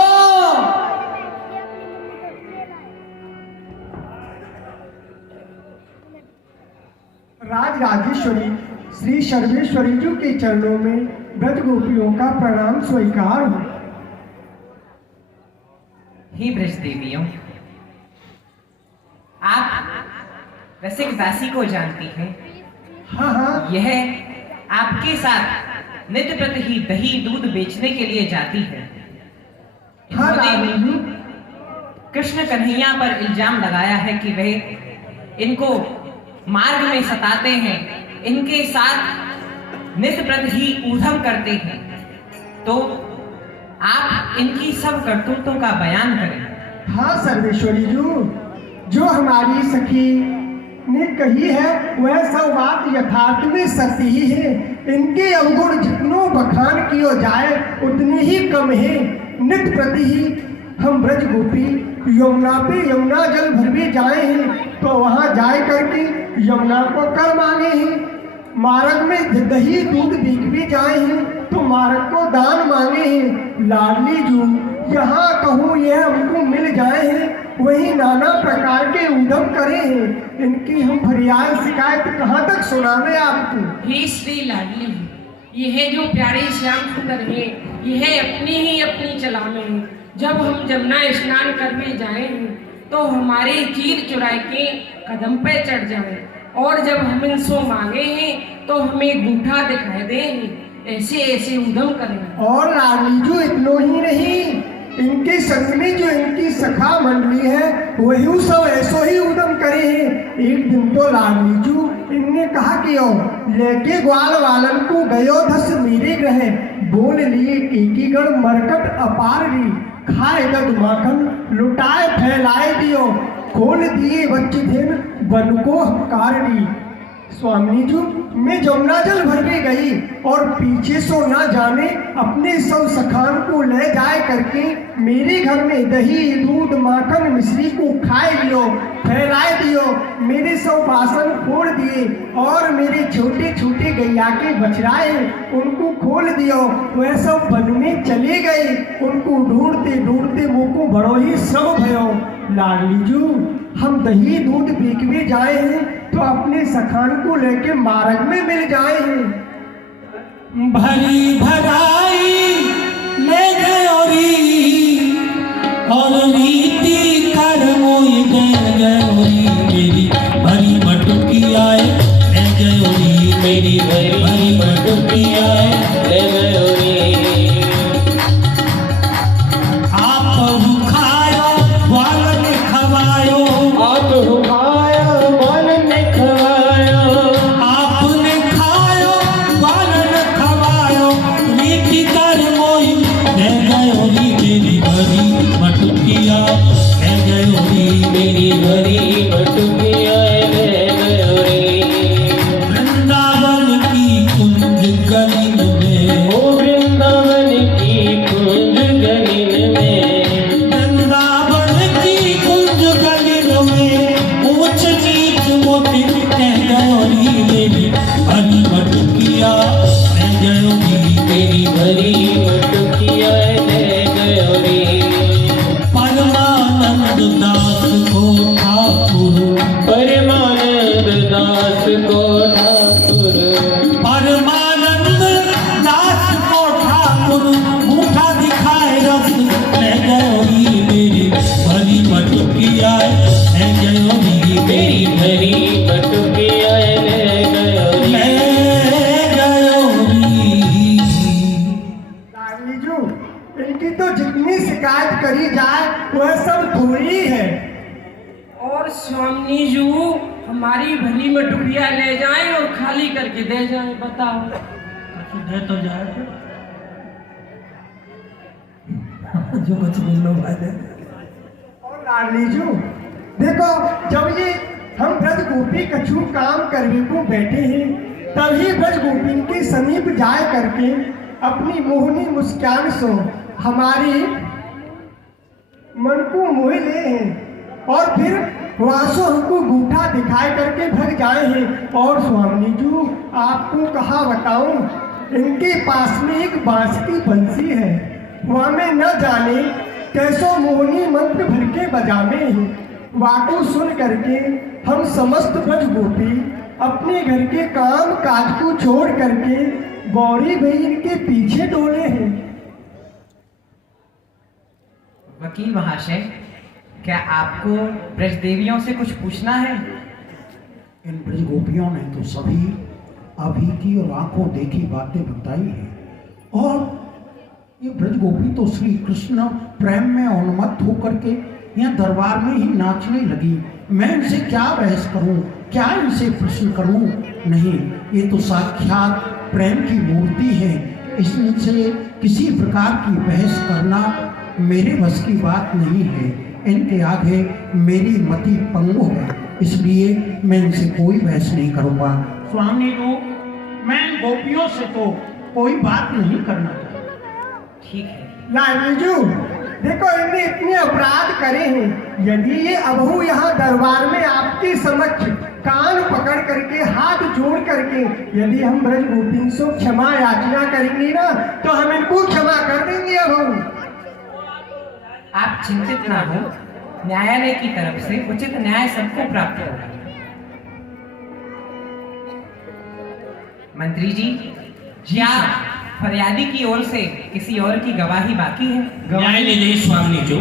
राज राजेश्वरी श्री सर्वेश्वरी जी के चरणों में ब्रज गोपियों का प्रणाम स्वीकार हो। हे ब्रज देवियों, आप रसिक दासी को जानती हैं। हाँ हाँ, यह आपके साथ नित्य प्रति ही दही दूध बेचने के लिए जाती है। हाँ इन्होंने रानी जी, कृष्ण कन्हैया पर इल्जाम लगाया है कि वह इनको मार्ग में सताते हैं, इनके साथ नित्य प्रति ही ऊधम करते हैं। तो आप इनकी सब करतूतों का बयान करें। हाँ सर्वेश्वरी जी, जो हमारी सखी ने कही है वह सब बात यथार्थ में सत्य ही है। इनके अवगुण जितनों बखान किया जाए उतने ही कम है। नित्य प्रति ही हम ब्रज गोपी यमुना पे यमुना जल भरवे जाए हैं, तो वहाँ जाए करके यमुना को कर मांगे हैं। मार्ग में दही दूध बिक भी जाए हैं, तो मार्ग को दान मांगे हैं। लाडली जू यहाँ कहूँ यह हमको मिल जाए हैं, वही नाना प्रकार के उद्यम करे हैं। इनकी हम फरियाद शिकायत कहाँ तक सुनावे आपको। हे श्री लाडली, यह जो प्यारे श्याम सुंदर है, यह अपनी चलावे हैं। जब हम जमुना स्नान करने जाए तो हमारे चीर चुराए के कदम पे चढ़ जाए, और जब हम इनसे मांगे हैं तो हमें गूठा दिखाई दे, ऐसे ऐसे उद्यम करें। और लाडली जो इतनो ही नहीं, इनके संग में जो इनकी सखा मंडली है वही सब ऐसो ही उद्यम करे हैं। एक दिन तो लाडली जू इनने कहा कि ओ लेके ग्वाल वालन को गयो धस मेरे ग्रह, बोल लिए कीकीगढ़ मरकट अपार री, खाए दद माखन लुटाए फैलाए दियो, खोल दिए बच्चे धेन बन को कारणी। स्वामी जी, मैं जमुना जल भरने गई और पीछे सो ना जाने अपने सब सखान को ले जाए करके मेरे घर में दही दूध माखन मिश्री को खाए लियो, फैलाए दियो, मेरे सब बासन फोड़ दिए, और मेरे छोटे छोटे गैया के बछड़ाए उनको खोल दियो। वह सब वन में चले गए, उनको ढूंढते ढूंढते मुझको बड़ो ही श्रम भयो। लाडली जू, हम दही दूध बिकवे जाए हैं तो अपने सखान को लेके मार्ग में मिल जाए हैं। भरी भराई ले गयोरी और रीति कर मोई गयोरी, मेरी भरी मटुकी आए ले गयोरी, मेरी भरी मटुकी आए ले गयोरी। आप खायो वाल ने खवायो, आप खायो वाल ने खवायो, आपने खायो वाल ने खवायो, रीति कर मोई ले गयोरी, मेरी भरी मटुकिया ले गयोरी, मेरी भरी मटुकिया ले गयोरी। वृंदावन की कुंज गलीन में, ओ वृंदावन की कुंज गलीन में, वृंदावन की कुंज गलीन में ऊंच नीच मोती कह गयोरी, मेरी भरी मटुकिया ले गयोरी, मेरी भरी मटुकिया ले गयोरी। परमानंद दास को ठाकुर, परमानंद दास को ठाकुर, परमानंद दास को ठाकुर, मुठा दिखाए रस ले गयोरी, मेरी भरी मटुकिया ले गयोरी, मेरी भरी मटुकिया ले गयोरी, ले गयोरी। लाडली जू, इनकी तो जितनी शिकायत करी जाए वह सब थोड़ी है। और स्वामी जी हमारी भली मटुकिया ले जाएं और खाली करके दे जाएं, बताओ। दे तो जाए जो कुछ मिल लो भाई दे। और लाडली जू देखो, जब ये हम ब्रज गोपी कछु काम करने को बैठे हैं तभी ब्रज गोपी के समीप जाए करके अपनी मोहनी मुस्कान से हमारी मन को मोह ले हैं, और फिर वहाँ से हमको गूठा दिखाई करके भग जाए हैं। और स्वामी जी, आपको कहा बताऊं, इनके पास में एक बांस की बंसी है, वहाँ में न जाने कैसो मोहनी मंत्र भर के बजावे हैं। वाको सुन करके हम समस्त ब्रज गोपी अपने घर के काम काज को छोड़ करके गौरी भाई इनके पीछे डोले हैं। वकील महाशय, क्या आपको ब्रज देवियों से कुछ पूछना है? इन ब्रज गोपियों ने तो सभी अभी की और आंखों देखी बातें बताई है, और ये ब्रज गोपी तो श्री कृष्ण प्रेम में उन्मत्त होकर के यहाँ दरबार में ही नाचने लगी। मैं इनसे क्या बहस करूं, क्या इनसे प्रश्न करूं? नहीं, ये तो साक्षात प्रेम की मूर्ति है। इनसे किसी प्रकार की बहस करना मेरे बस की बात नहीं है। इनके आगे मेरी मति पंगु है, इसलिए मैं इनसे कोई बहस नहीं करूंगा। स्वामी जी, मैं इन गोपियों से तो कोई बात नहीं करना चाहता। ठीक है। लाडलीजू, देखो इनने इतने अपराध करे हैं, यदि ये अबहू यहाँ दरबार में आपके समक्ष कान पकड़ करके हाथ जोड़ करके यदि हम ब्रज गोपी से क्षमा याचना करेंगे ना, तो हम इनको क्षमा कर देंगे। अबहू आप चिंतित ना हो, न्यायालय की तरफ से उचित न्याय सबको प्राप्त होगा। मंत्री जी, क्या फरियादी की ओर से किसी और की गवाही बाकी है? न्यायाधीश स्वामी जो,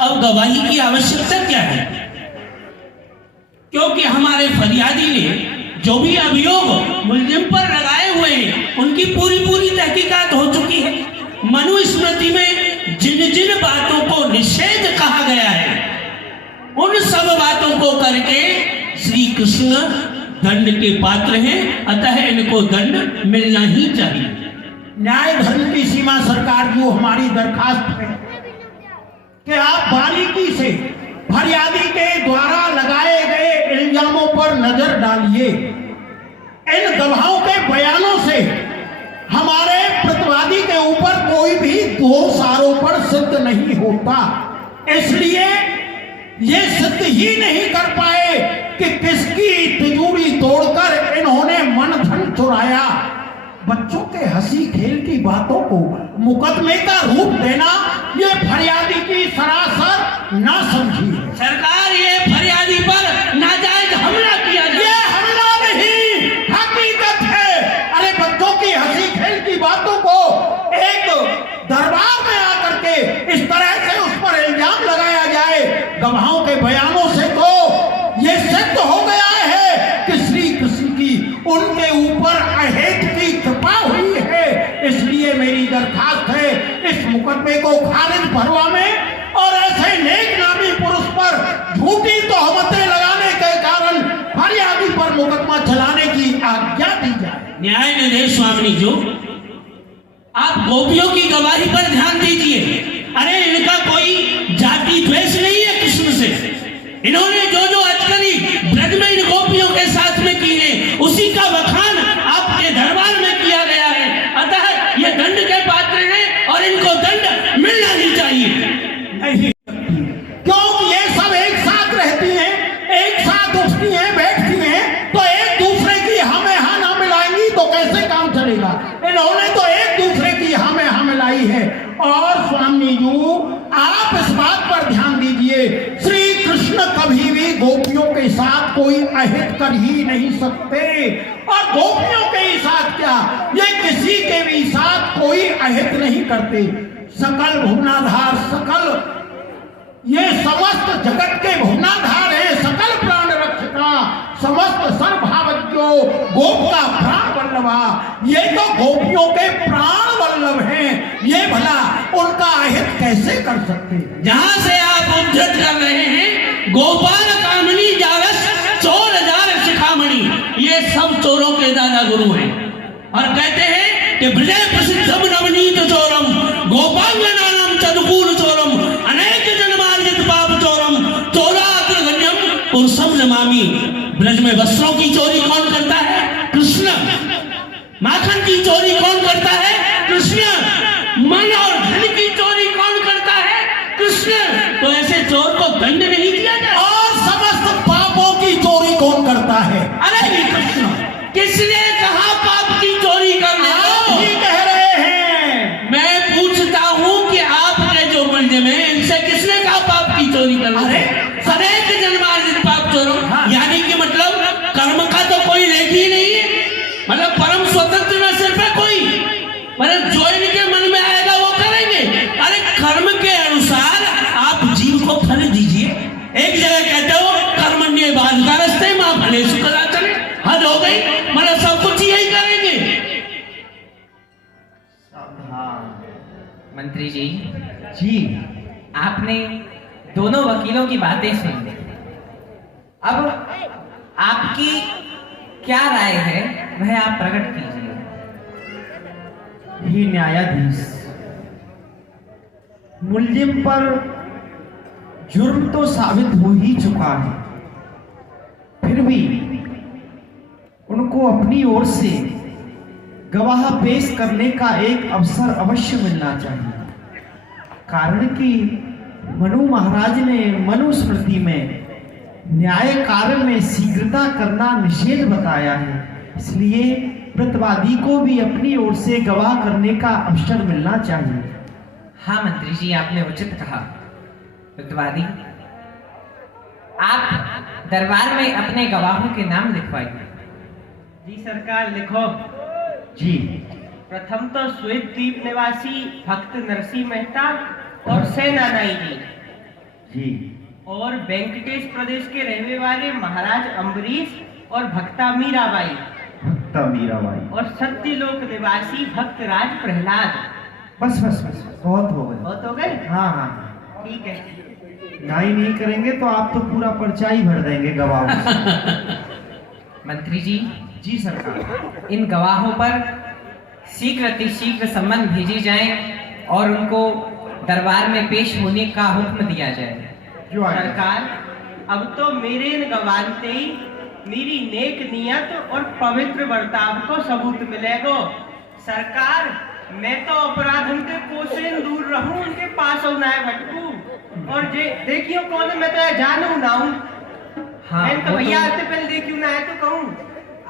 अब गवाही की आवश्यकता क्या है? क्योंकि हमारे फरियादी ने जो भी अभियोग मुलजिम पर लगाए हुए हैं उनकी पूरी तहकीकात हो चुकी है। मनुस्मृति में जिन जिन बातों को निषेध कहा गया है उन सब बातों को करके श्री कृष्ण दंड के पात्र हैं, अतः इनको दंड मिलना ही चाहिए। न्याय धर्म की सीमा सरकार, जो हमारी दरखास्त है कि आप बारीकी से फरियादी के द्वारा लगाए गए इल्जामों पर नजर डालिए। इन गवाहों के बयानों से हमारे प्रतिवादी के ऊपर कोई भी दोष आरोपण सिद्ध नहीं होता, इसलिए ये सिद्ध ही नहीं कर पाए कि किसकी तिजोरी तोड़कर इन्होंने मन धन चुराया। बच्चों के हंसी खेल की बातों को मुकदमे का रूप देना ये फरियादी की सरासर ना समझी। सरकार, ये फरियादी पर नाजायज हमला किया जाए। ये हमला नहीं, हकीकत है। अरे बच्चों की हंसी खेल की बातों को एक दरबार में आकर के इस तरह से उस पर इल्जाम लगाया जाए। गवाहों के बयानों से तो ये सिद्ध हो गया है कि श्री कृष्ण की उनके ऊपर अहेत की कृपा हुई है। इसलिए मेरी दरखास्त है इस मुकदमे को खारिज भरवा में और ऐसे नेक नामी पुरुष पर झूठी तोहमतें लगाने के कारण फरियादी पर मुकदमा चलाने की आज्ञा दी जाए। न्यायाधीश स्वामी जो, आप गोपियों की गवाही पर ध्यान दीजिए। अरे इनका कोई जाति द्वेष नहीं है कृष्ण से। इन्होंने जो अटकली ब्रज में इन गोपियों के साथ में की है उसी का बखान आपके दरबार में किया गया है, अतः ये दंड के पात्र हैं और इनको दंड मिलना ही चाहिए। नहीं, क्योंकि ये सब एक साथ रहती हैं, एक साथ उठती हैं, बैठती हैं, तो एक दूसरे की हमें हाँ ना मिलाएंगी तो कैसे काम चलेगा? इन्होंने तो एक दूसरे की हमें हाँ मिलाई है। और स्वामी जी, आप इस बात पर ध्यान दीजिए, श्री कृष्ण कभी भी गोपियों के साथ कोई अहित कर ही नहीं सकते, और गोपियों के ही साथ क्या, ये किसी के भी साथ कोई अहित नहीं करते। सकल भुवनाधार, सकल ये समस्त जगत के भुवनाधार है, सकल प्राण रक्षका, समस्त सर्वभावज्ञो गोप का प्राण वल्लभा। ये तो गोपियों के प्राण वल्लभ हैं, ये भला उनका अहित कैसे कर सकते? जहां से आप उद्धत कर रहे हैं, गोपाल कामनी जावस चोर जार शिखामणि, ये सब चोरों के दादा गुरु हैं और कहते हैं कि विजय प्रसिद्धम नवनीत चोरम गोपांगनानाम चंद्रकूल चोरम अनेक जन्मार्जित पाप चोरम चोराग्रगण्यम पुरुषम नमामि। ब्रज में वस्त्रों की चोरी कौन करता है? कृष्ण। माखन की चोरी कौन करता है? कृष्ण। मन और धन की चोरी कौन करता है? कृष्ण। तो ऐसे चोर को दंड नहीं दिया जाए? और समस्त पापों की चोरी कौन करता है? अरे कृष्ण, किसने कहा पाप की चोरी करना? आप ही कह रहे हैं। मैं पूछता हूँ कि आपने जो मुलजिम है इनसे किसने कहा पाप की चोरी करना? अरे अनेक जन्मार्जित पाप चोरों, यानी कि मतलब कर्म जी जी। आपने दोनों वकीलों की बातें सुन ली। अब आपकी क्या राय है वह आप प्रकट कीजिए। ही न्यायाधीश, मुलजिम पर जुर्म तो साबित हो ही चुका है, फिर भी उनको अपनी ओर से गवाह पेश करने का एक अवसर अवश्य मिलना चाहिए। कारण कि मनु महाराज ने मनुस्मृति में न्याय कार्य में शीघ्रता करना निषेध बताया है, इसलिए प्रतिवादी को भी अपनी ओर से गवाह करने का अवसर मिलना चाहिए। हाँ मंत्री जी, आपने उचित कहा। प्रतिवादी, आप दरबार में अपने गवाहों के नाम लिखवाइए। जी सरकार, लिखो। जी। प्रथम तो श्वेत द्वीप निवासी भक्त नरसिंह मेहता और सेना नाई जी। जी। और वेंकटेश प्रदेश के रहने वाले महाराज अम्बरीश और भक्ता मीराबाई। भक्ता मीराबाई। और सत्यलोक निवासी भक्त राज प्रहलाद। बस बस बस, बहुत हो गए। बहुत हो गए? हाँ हाँ ठीक है। न्याय नहीं करेंगे तो आप तो पूरा पर्चा ही भर देंगे गवाहों से। मंत्री जी। जी सरकार। इन गवाहों पर शीघ्र अतिशीघ्र सम्मन भेजी जाए और उनको दरबार में पेश होने का हुक्म दिया जाए। सरकार, अब तो मेरे इन गवानते ही मेरी नेक नियत और पवित्र बर्ताव को सबूत मिलेगा। सरकार, मैं तो अपराधन के पोषे दूर रहूं, उनके पास ना भटकू। और देखियो कौन है, मैं तो जानू ना हूं। हाँ, मैं तो भैया आते पहले देखियो ना है तो कहूं।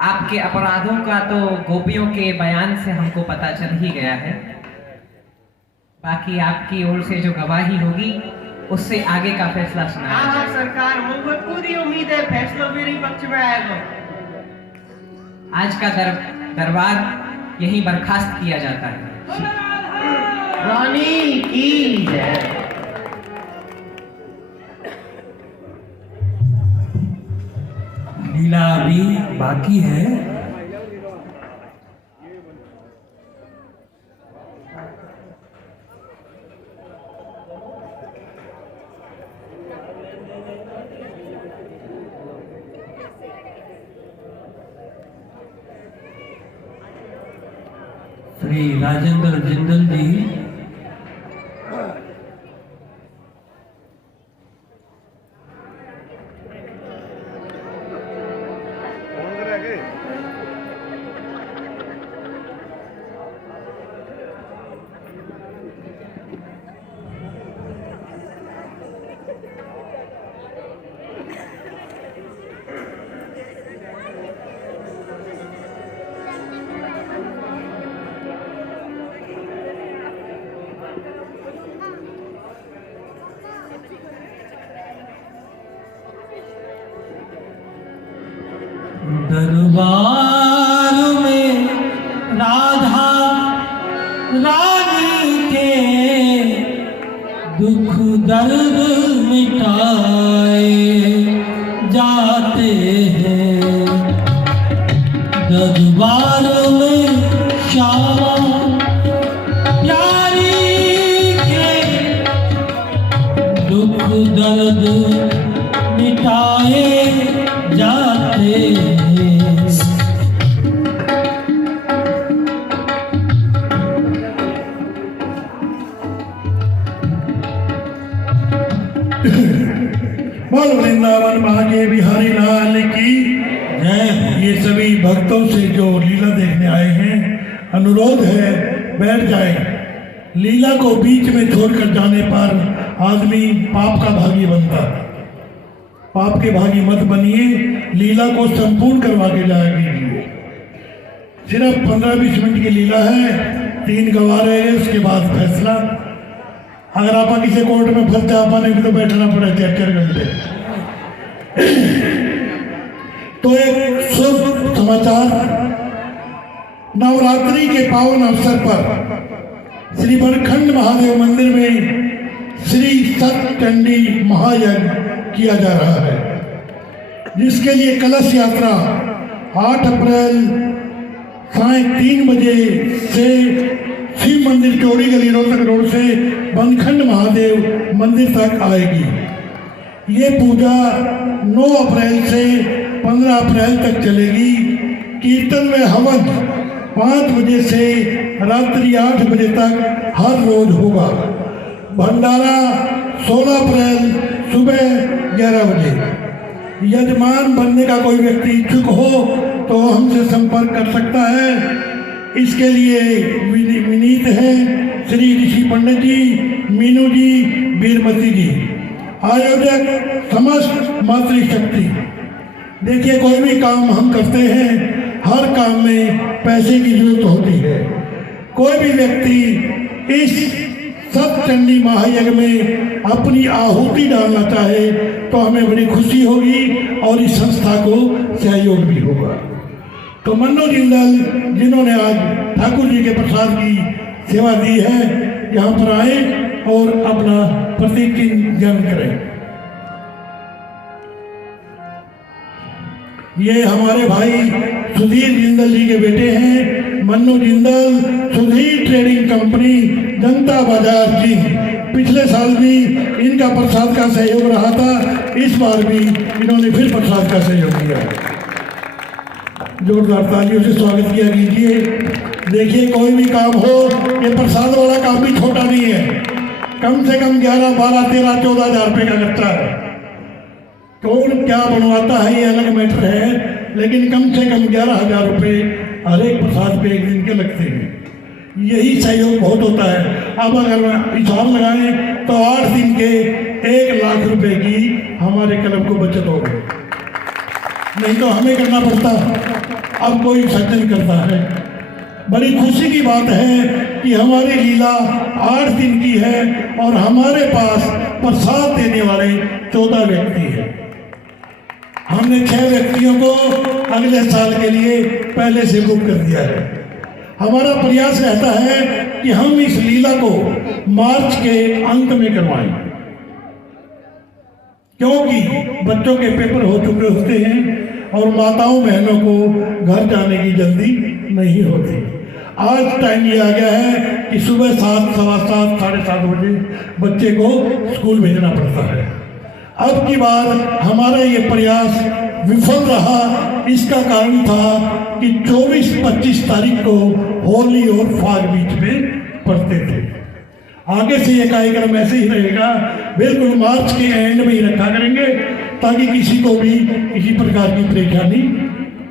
आपके अपराधों का तो गोपियों के बयान से हमको पता चल ही गया है। बाकी आपकी ओर से जो गवाही होगी उससे आगे का फैसला सुनाया हाँ हाँ जाएगा। सरकार, मुझे पूरी उम्मीद है फैसला मेरे पक्ष में आएगा। आज का दरबार यहीं बर्खास्त किया जाता है। रानी की जय। लीला अभी बाकी है। श्री राजेंद्र जिंदल जी, दरबार में राधा रानी के दुख दर्द मिटाए जाते हैं। दरबार में श्यामा प्यारी के दुख दर्द मिटाए जाते हैं। बोल वृंदावन भाग्य बिहारी लाल की जय। ये सभी भक्तों से जो लीला देखने आए हैं, अनुरोध है बैठ जाएं। लीला को बीच में छोड़कर जाने पर आदमी पाप का भागी बनता है। पाप के भागी मत बनिए, लीला को संपूर्ण करवा के जाएगी। सिर्फ 15-20 मिनट की लीला है, 3 गवाह रहे, उसके बाद फैसला। अगर आप किसी कोर्ट में फंस जा पाने भी तो बैठना पड़े 4-4 घंटे। तो एक शुभ समाचार, नवरात्रि के पावन अवसर पर श्री बरखंड महादेव मंदिर में श्री सतचंडी महायज्ञ किया जा रहा है, जिसके लिए कलश यात्रा 8 अप्रैल 3:30 बजे से शिव मंदिर चौड़ी गली रोहतक रोड से बनखंड महादेव मंदिर तक आएगी। ये पूजा 9 अप्रैल से 15 अप्रैल तक चलेगी। कीर्तन में हवन 5 बजे से रात्रि 8 बजे तक हर रोज होगा। भंडारा 16 अप्रैल सुबह 11 बजे। यजमान बनने का कोई व्यक्ति इच्छुक हो तो हमसे संपर्क कर सकता है। इसके लिए विनीत हैं श्री ऋषि पंडित जी, मीनू जी, बीरमती जी। आयोजक समस्त मातृशक्ति। देखिए, कोई भी काम हम करते हैं, हर काम में पैसे की जरूरत होती है। कोई भी व्यक्ति इस सतचंडी महायज्ञ में अपनी आहुति डालना चाहे तो हमें बड़ी खुशी होगी और इस संस्था को सहयोग भी होगा। तो मन्नू जिंदल, जिन्होंने आज ठाकुर जी के प्रसाद की सेवा दी है, यहाँ पर आए और अपना प्रतीक चिन्ह करें। ये हमारे भाई सुधीर जिंदल जी के बेटे हैं, मन्नू जिंदल, सुधीर ट्रेडिंग कंपनी, जनता बाजार जी। पिछले साल भी इनका प्रसाद का सहयोग रहा था, इस बार भी इन्होंने फिर प्रसाद का सहयोग दिया। जोरदार तालियों से स्वागत किया कीजिए। देखिए, कोई भी काम हो, ये प्रसाद वाला काम भी छोटा नहीं है। कम से कम 11, 12, 13, 14 हज़ार रुपये का खर्चा है। कौन क्या बनवाता है ये अलग मैटर है, लेकिन कम से कम 11,000 रुपये हर एक प्रसाद पे एक दिन के लगते हैं। यही सहयोग बहुत होता है। अब अगर हिसाब लगाएं तो 8 दिन के 1 लाख रुपए की हमारे क्लब को बचत हो गई। नहीं तो हमें करना पड़ता, अब कोई सज्जन करता है। बड़ी खुशी की बात है कि हमारी लीला 8 दिन की है और हमारे पास प्रसाद देने वाले 14 व्यक्ति हैं। हमने 6 व्यक्तियों को अगले साल के लिए पहले से बुक कर दिया है। हमारा प्रयास रहता है कि हम इस लीला को मार्च के अंत में करवाएं, क्योंकि बच्चों के पेपर हो चुके होते हैं और माताओं बहनों को घर जाने की जल्दी नहीं होती। आज टाइम ये आ गया है कि सुबह 7, सवा 7, 7:30 बजे बच्चे को स्कूल भेजना पड़ता है। अब की बार हमारा ये प्रयास विफल रहा। इसका कारण था कि 24-25 तारीख को होली और फाग बीच में पड़ते थे। आगे से ये कार्यक्रम ऐसे ही रहेगा, बिल्कुल मार्च के एंड में ही रखा करेंगे, ताकि किसी को भी किसी प्रकार की परेशानी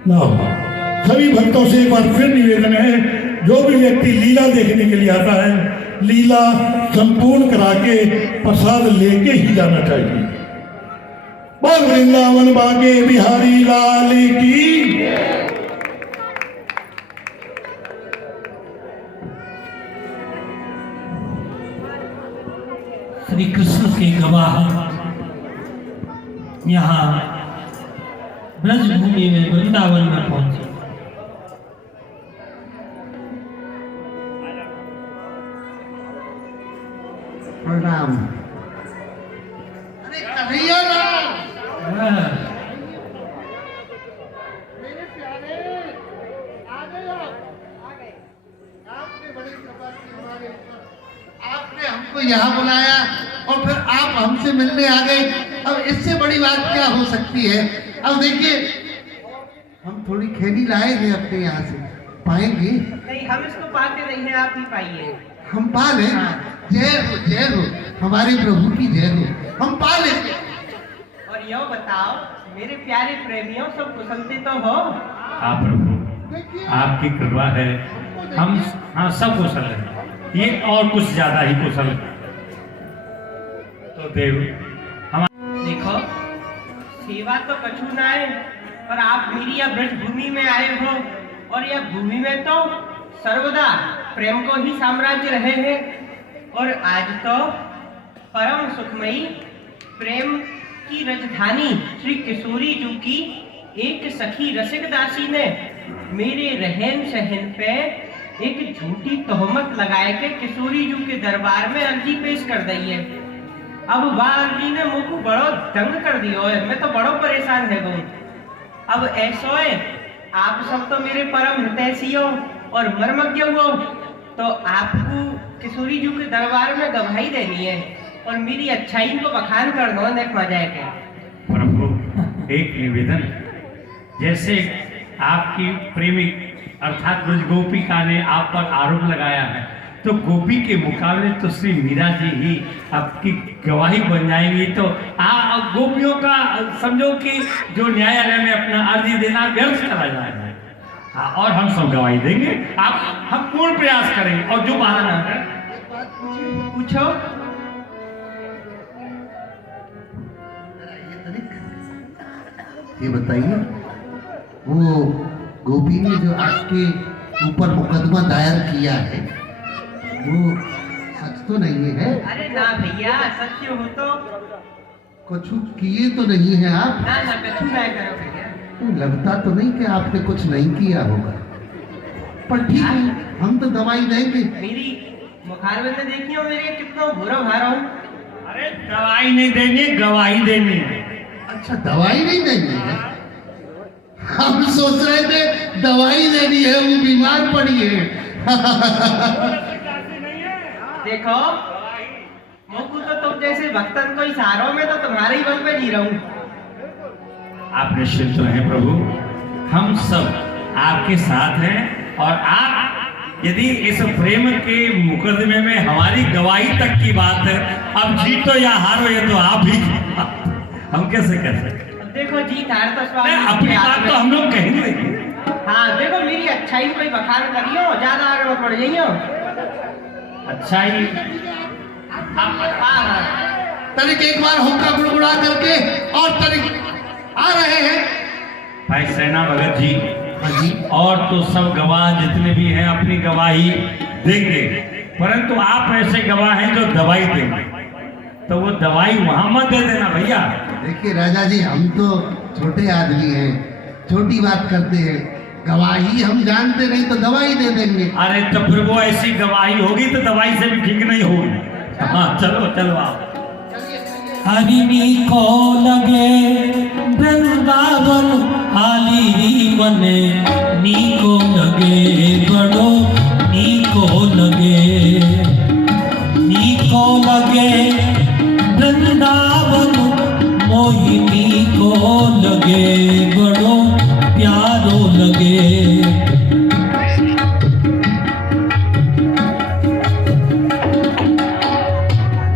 ना हो। सभी भक्तों से एक बार फिर निवेदन है, जो भी व्यक्ति लीला देखने के लिए आता है, लीला संपूर्ण करा के प्रसाद लेके ही जाना चाहिए। बोल वृंदावन बाके बिहारी लाल की। श्री कृष्ण के गवाह यहाँ ब्रजभूमि में वृंदावन में पहुंचे। प्रणाम। अरे कन्हैया लाल, मेरे प्यारे, आ गए आप। आपने बड़ी कृपा की हमारे ऊपर। आपने हमको यहाँ बुलाया और फिर आप हमसे मिलने आ गए। अब इससे बड़ी बात क्या हो सकती है। अब देखिए, हम थोड़ी खेली लाए हैं अपने यहाँ से, पाएंगे? नहीं, हम इसको पाते नहीं हैं, आप ही पाइए। हम पा लें। जय हो हमारे प्रभु की जय हो, हम पा लेंगे। और यो बताओ मेरे प्यारे प्रेमियों, सब कुशलते तो हो? हाँ प्रभु, आपकी कृपा है। हम हाँ सब कुशल हैं, ये और कुछ ज्यादा ही कुशल है। तो देव हम देखो, सेवा तो कछु ना है, पर आप मेरी यह ब्रजभूमि में आए हो और यह भूमि में तो सर्वदा प्रेम को ही साम्राज्य रहे हैं। और आज तो परम सुखमयी प्रेम की राजधानी श्री किशोरी जू की एक सखी रसिक दासी ने मेरे रहन सहन पे एक झूठी तोहमत लगाए के किशोरी जू के दरबार में अर्जी पेश कर दी है। अब वह अर्जी ने मुझको बड़ो दंग कर दियो है, मैं तो बड़ो परेशान है गो। अब ऐसो है, आप सब तो मेरे परम हितैषी हो और मर्मज्ञ हो, तो आपको किशोरी जी के दरबार में गवाही देनी है और मेरी अच्छाई को बखान कर दो नेक मजा के। प्रभु एक निवेदन, जैसे आपकी प्रेमी अर्थात ब्रज गोपिका ने आप पर आरोप लगाया है, तो गोपी के मुकाबले तो श्री मीरा जी ही आपकी गवाही बन जाएंगी। तो गोपियों का समझो कि जो न्यायालय में अपना अर्जी देना व्यर्थ चला जाएगा। हाँ, और हम सब गवाही देंगे, हम पूर्ण प्रयास करेंगे और जो बहाना है पूछो। ये बताइए, वो गोपी ने जो आपके ऊपर मुकदमा दायर किया है वो सच तो नहीं है? अरे ना भैया, सत्य हो तो कुछ किए तो नहीं है आप? ना ना कछु ना करो भैया। लगता तो नहीं कि आपने कुछ नहीं किया होगा, पर ठीक है, हम तो दवाई देंगे। मेरी बुखार में तो देखी हो मेरे कितना बुरा भारा हूँ। अरे दवाई नहीं देनी, गवाही देनी है। अच्छा, दवाई नहीं देनी है? हम सोच रहे थे दवाई देनी है, वो बीमार पड़ी है। देखो मोकू तो तुम जैसे भक्तन को इशारों में तो तुम्हारे ही बल पे जी रहा हूँ। आप निश्चिंत रहें प्रभु, हम सब आपके साथ हैं और आप यदि इस प्रेम के मुकदमे में हमारी गवाही तक की बात है, अब जीतो या हारो ये तो आप ही, हम कैसे कर सकते? देखो जीत हार तो स्वामी अपनी बात तो हम लोग कहेंगे। हाँ देखो, मेरी अच्छाई कोई बखान करियो, ज्यादा आगे मत बढ़ जाइयो। अच्छा ही तनिक एक बार हुक्का गुड़गुड़ा करके और तनिक आ रहे हैं भाई सेना भगत जी। हाँ जी। और तो सब गवाह जितने भी हैं अपनी गवाही देंगे, परंतु आप ऐसे गवाह हैं जो दवाई देंगे, तो वो दवाई वहां मत दे देना भैया। देखिए राजा जी, हम तो छोटे आदमी हैं, छोटी बात करते हैं, गवाही हम जानते नहीं तो दवाई दे देंगे। अरे तो फिर वो ऐसी गवाही होगी तो दवाई से भी ठीक नहीं होगी। हाँ चलो चलो आप। हरिणी को लगे वृंदावन हाली बने, नी को लगे बड़ो नी को लगे, नी को लगे वृंदावन मोहिनी को लगे बड़ो प्यारो लगे।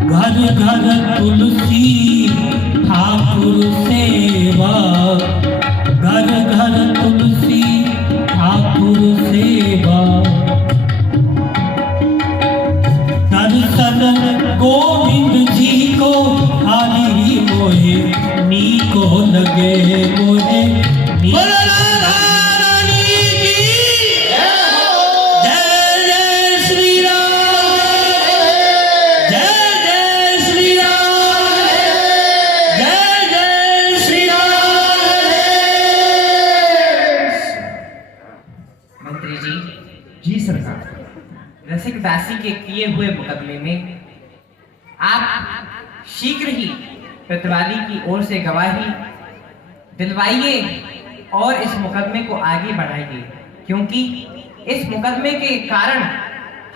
घर घर तुलसी ठाकुर सेवा, घर घर तुलसी ठाकुर सेवा, दर्शन गोविंद जी को हाली मोहे नी को लगे मोहे नी। रसिक दासी के किए हुए मुकदमे में आप शीघ्र ही प्रतिवादी की ओर से गवाही दिलवाइए और इस मुकदमे को आगे बढ़ाइए, क्योंकि इस मुकदमे के कारण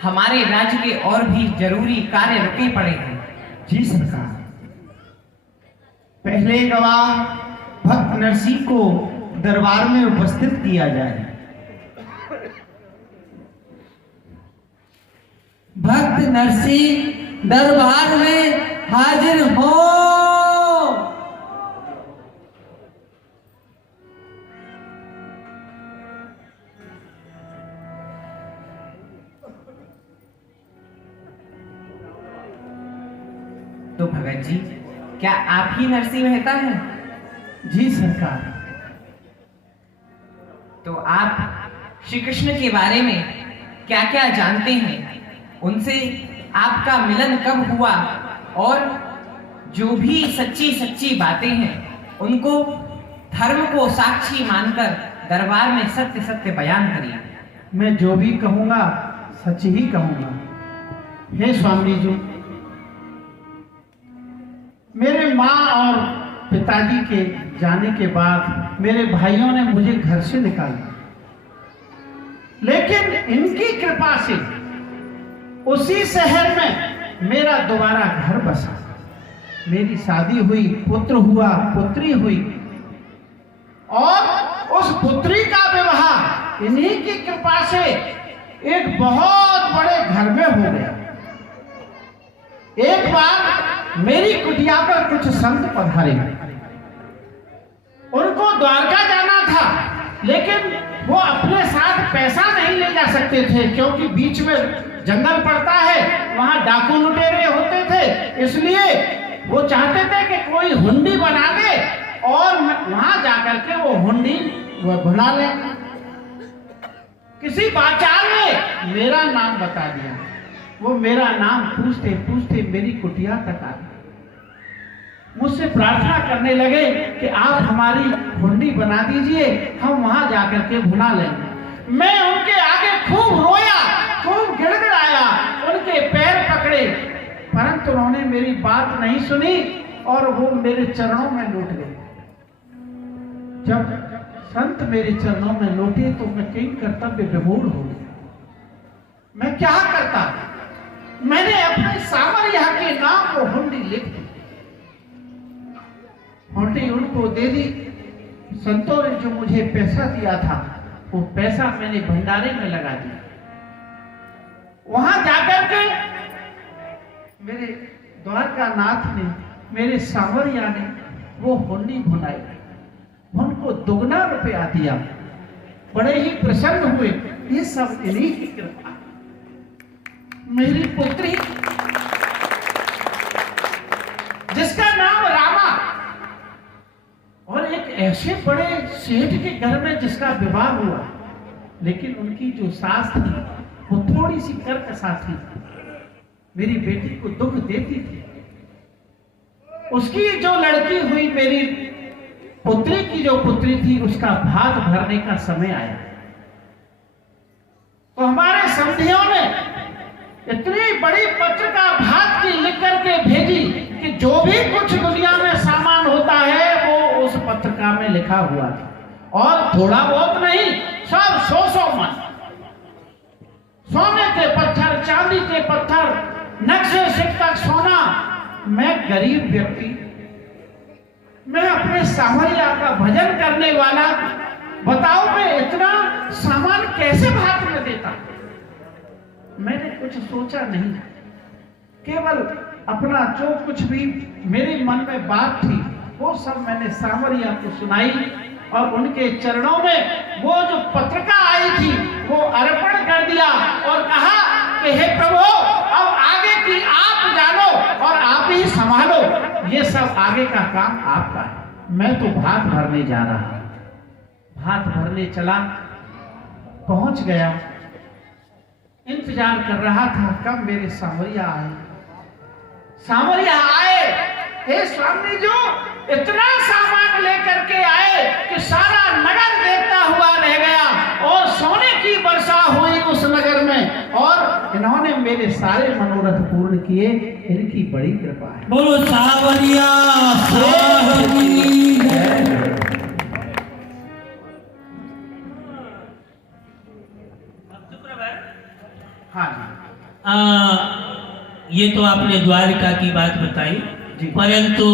हमारे राज्य के और भी जरूरी कार्य रुके पड़े हैं। जी सरकार। पहले गवाह भक्त नरसिंह को दरबार में उपस्थित किया जाए। भक्त नरसिंह दरबार में हाजिर हो। तो भगत जी, क्या आप ही नरसिंह मेहता हैं? जी सरकार। तो आप श्री कृष्ण के बारे में क्या क्या जानते हैं, उनसे आपका मिलन कब हुआ, और जो भी सच्ची सच्ची बातें हैं उनको धर्म को साक्षी मानकर दरबार में सत्य सत्य बयान करिए। मैं जो भी कहूंगा सच ही कहूंगा। हे स्वामी जी, मेरे माँ और पिताजी के जाने के बाद मेरे भाइयों ने मुझे घर से निकाला, लेकिन इनकी कृपा से उसी शहर में मेरा दोबारा घर बसा, मेरी शादी हुई, पुत्र हुआ, पुत्री हुई, और उस पुत्री का विवाह इन्हीं की कृपा से एक बहुत बड़े घर में हो गया। एक बार मेरी कुटिया पर कुछ संत पधारे, उनको द्वारका जाना था, लेकिन वो अपने साथ पैसा नहीं ले जा सकते थे, क्योंकि बीच में जंगल पड़ता है, वहां डाकू लुटेरे होते थे, इसलिए वो चाहते थे कि कोई हुंडी बना दे और वहां जाकर के वो हुंडी बना ले। किसी बाचाल ने मेरा नाम बता दिया, वो मेरा नाम पूछते पूछते मेरी कुटिया तक आ गए, मुझसे प्रार्थना करने लगे कि आप हमारी हुंडी बना दीजिए, हम वहां जाकर के भुना लेंगे। मैं उनके आगे खूब रोया, खूब गिड़गिड़ाया, उनके पैर पकड़े, परंतु उन्होंने मेरी बात नहीं सुनी और वो मेरे चरणों में लौट गए। जब संत मेरे चरणों में लौटे तो मैं कई कर्तव्य विमूढ़ हो गया। मैं क्या करता? मैंने अपने सामरिया के नाम को हुंडी लिख दी, हुंडी उनको दे दी। संतों ने जो मुझे पैसा दिया था वो पैसा मैंने भंडारे में लगा दिया। वहां जाकर के मेरे द्वारका नाथ ने, मेरे सावरिया ने वो हुंडी भुनाई, उनको दुगना रुपया दिया, बड़े ही प्रसन्न हुए। ये सब इन्हीं की कृपा। मेरी पुत्री जिसका नाम रामा, और एक ऐसे बड़े सेठ के घर में जिसका विवाह हुआ, लेकिन उनकी जो सास थी वो थोड़ी सी कर्कशा थी, मेरी बेटी को दुख देती थी। उसकी जो लड़की हुई, मेरी पुत्री की जो पुत्री थी, उसका भात भरने का समय आया तो हमारे समधियों ने इतनी बड़ी पत्रिका भात की लिख करके भेजी कि जो भी कुछ दुनिया में सामान होता है वो उस पत्रिका में लिखा हुआ था, और थोड़ा बहुत नहीं, सब 100 मन, सोने के पत्थर, चांदी के पत्थर, नक्शे सिक तक सोना। मैं गरीब व्यक्ति, मैं अपने सावरिया का भजन करने वाला, बताओ मैं इतना सामान कैसे भात में देता? मैंने कुछ सोचा नहीं, केवल अपना जो कुछ भी मेरे मन में बात थी वो सब मैंने सावरिया को सुनाई, और उनके चरणों में वो जो पत्रिका आई थी वो अर्पण कर दिया और कहा कि हे प्रभु, अब आगे की आप जानो और आप ही संभालो, ये सब आगे का काम आपका है। मैं तो भात भरने जा रहा, भात भरने चला, पहुंच गया, इंतजार कर रहा था कब मेरे सावरिया आए। सावरिया आए, हे स्वामी जो इतना सामान लेकर के आए कि सारा नगर देखता हुआ रह गया, और सोने की वर्षा हुई उस नगर में, और इन्होंने मेरे सारे मनोरथ पूर्ण किए। इनकी बड़ी कृपा है। बोलो सावरिया साहब की जय। हाँ जी, ये तो आपने द्वारिका की बात बताई, परंतु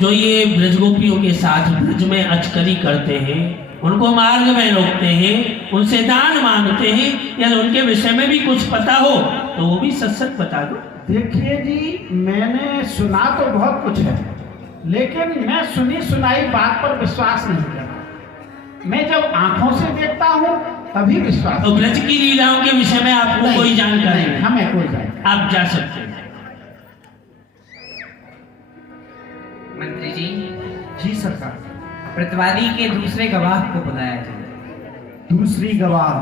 जो ये ब्रजगोपियों के साथ ब्रज में अचकरी करते हैं, उनको मार्ग में रोकते हैं, उनसे दान मांगते हैं, या उनके विषय में भी कुछ पता हो तो वो भी सच बता दो। देखिए जी, मैंने सुना तो बहुत कुछ है, लेकिन मैं सुनी सुनाई बात पर विश्वास नहीं करता। मैं जब आंखों से देखता हूँ तभी विश्वास। तो ब्रज की लीलाओं के विषय में आपको कोई जानकारी नहीं? हमें कोई जानकारी। आप जा सकते हैं। मंत्री जी। जी सरकार। प्रतिवादी के दूसरे गवाह को बुलाया जाए। दूसरी गवाह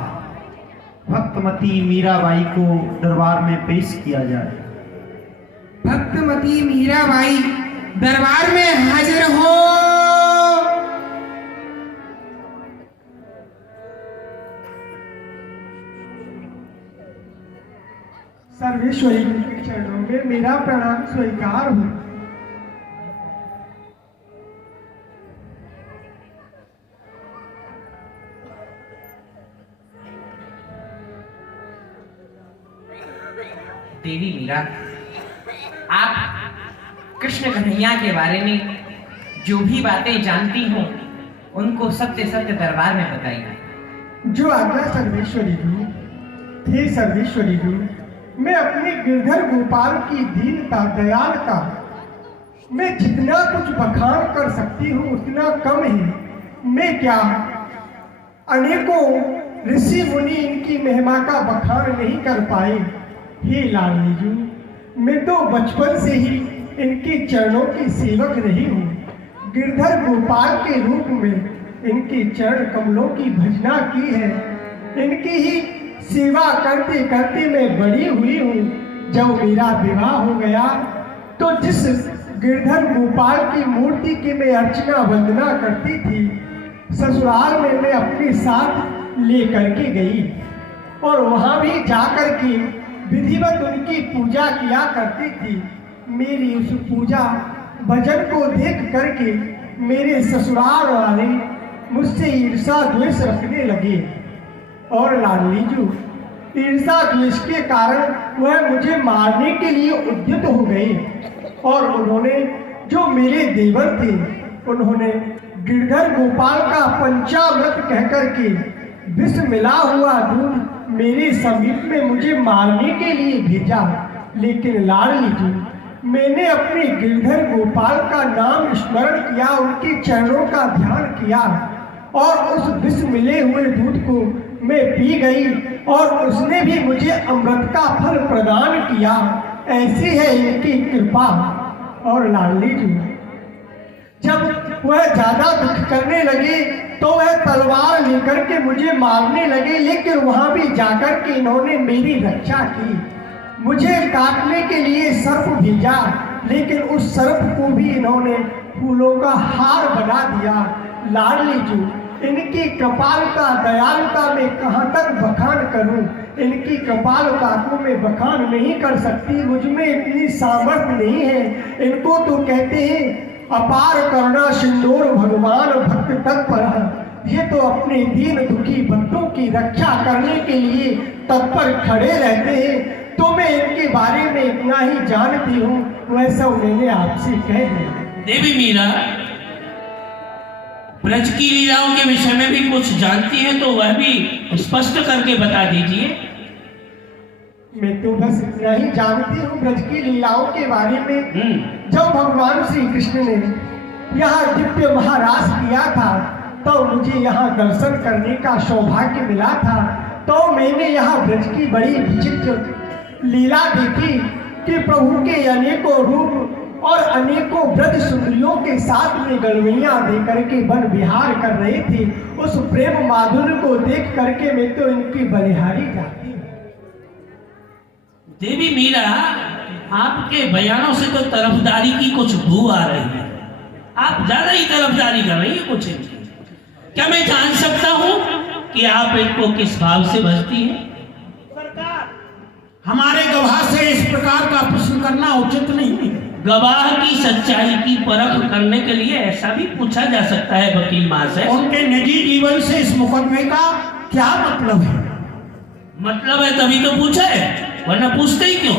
भक्तमती मीराबाई को दरबार में पेश किया जाए। भक्तमती मीराबाई दरबार में हाजिर हो। सर्वेश्वरी के चरणों में मेरा प्रणाम स्वीकार हो। देवी मीरा, आप कृष्ण कन्हैया के बारे में जो भी बातें जानती हो उनको सत्य सत्य दरबार में बताइए। जो आज्ञा सर्वेश्वरी जी। हे सर्वेश्वरी जी, मैं अपने गिरधर गोपाल की दीनता दयालता मैं जितना कुछ बखान कर सकती हूँ उतना कम है। मैं क्या अनेकों ऋषि मुनि इनकी महिमा का बखान नहीं कर पाए। हे लाडली जी, मैं तो बचपन से ही इनके चरणों की सेवक रही हूँ। गिरधर गोपाल के रूप में इनके चरण कमलों की भजना की है। इनकी ही सेवा करते करते मैं बड़ी हुई हूँ। जब मेरा विवाह हो गया तो जिस गिरधर गोपाल की मूर्ति की मैं अर्चना वंदना करती थी, ससुराल में मैं अपने साथ ले करके गई और वहाँ भी जाकर के विधिवत उनकी पूजा किया करती थी। मेरी उस पूजा भजन को देख करके मेरे ससुराल वाले मुझसे ईर्षा द्वेष रखने लगे और लाडली जी, ईर्षा द्वेष के कारण वह मुझे मारने के लिए उद्यत हो गए और उन्होंने जो मेरे देवर थे उन्होंने गिरधर गोपाल का पंचामृत कहकर के विष मिला हुआ दूध मेरे समीप में मुझे मारने के लिए भेजा। लेकिन लाडली जी, मैंने अपने गिरधर गोपाल का नाम स्मरण किया, उनके चरणों का ध्यान किया और उस विष मिले हुए दूध को मैं पी गई और उसने भी मुझे अमृत का फल प्रदान किया। ऐसी है इनकी कृपा। और लाडली जी, जब वह ज्यादा दुख करने लगे तो वह तलवार लेकर के मुझे मारने लगे, लेकिन वहां भी जाकर के इन्होंने मेरी रक्षा की। मुझे काटने के लिए सर्प भेजा, लेकिन उस सर्प को भी इन्होंने फूलों का हार बना दिया। लाडली जी, इनकी कृपालुता दयालुता में कहाँ तक बखान करूं। इनकी कृपालुता को मैं बखान नहीं कर सकती, मुझ में इतनी सामर्थ्य नहीं है। इनको तो कहते हैं अपार करुणा सिंदूर भगवान भक्त तत्पर। ये तो अपने दीन दुखी भक्तों की रक्षा करने के लिए तत्पर खड़े रहते हैं। तो मैं इनके बारे में इतना ही जानती हूँ, वैसा मैंने आपसे कह दिया। देवी मीरा, ब्रज की लीलाओं के विषय में भी कुछ जानती है तो वह भी स्पष्ट करके बता दीजिए। मैं तो बस इतना ही जानती हूँ ब्रज की लीलाओं के बारे में। जब भगवान श्री कृष्ण ने यहाँ दिव्य महारास किया था तो मुझे यहाँ दर्शन करने का सौभाग्य मिला था। तो मैंने यहाँ ब्रज की बड़ी विचित्र लीला देखी कि प्रभु के अनेकों रूप और अनेकों ब्रज सुंदरियों के साथ में गलवैया दे करके वन विहार कर रहे थे। उस प्रेम माधुर्य को देख करके मैं तो इनकी बलिहारी जाती हूँ। देवी मीरा, आपके बयानों से तो तरफदारी की कुछ बू आ रही है। आप ज्यादा ही तरफदारी कर रही है कुछ इनकी। क्या मैं जान सकता हूँ कि आप इनको किस भाव से भजती हैं? हमारे गवाह से इस प्रकार का प्रश्न करना उचित नहीं है। गवाह की सच्चाई की परख करने के लिए ऐसा भी पूछा जा सकता है वकील महाशय। उनके निजी जीवन से इस मुकदमे का क्या मतलब है? मतलब है तभी तो पूछा है, वरना पूछते ही क्यों?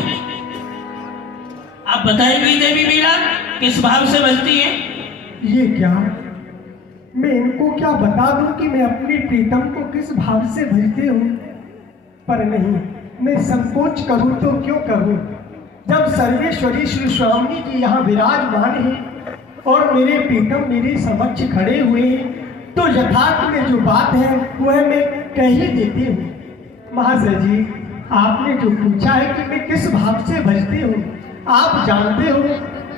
आप बताएंगी देवी मीरा किस भाव से भजती हैं? ये क्या, मैं इनको क्या बता दूं कि मैं अपनी प्रीतम को किस भाव से भजती हूँ? पर नहीं, मैं संकोच करूं तो क्यों करूं? जब सर्वेश्वरी श्री स्वामी जी यहाँ विराजमान हैं और मेरे प्रीतम मेरे समक्ष खड़े हुए हैं तो यथार्थ में जो बात है वह मैं कह ही देती हूँ। महाशय जी, आपने जो पूछा है कि मैं किस भाव से भजती हूँ, आप जानते हो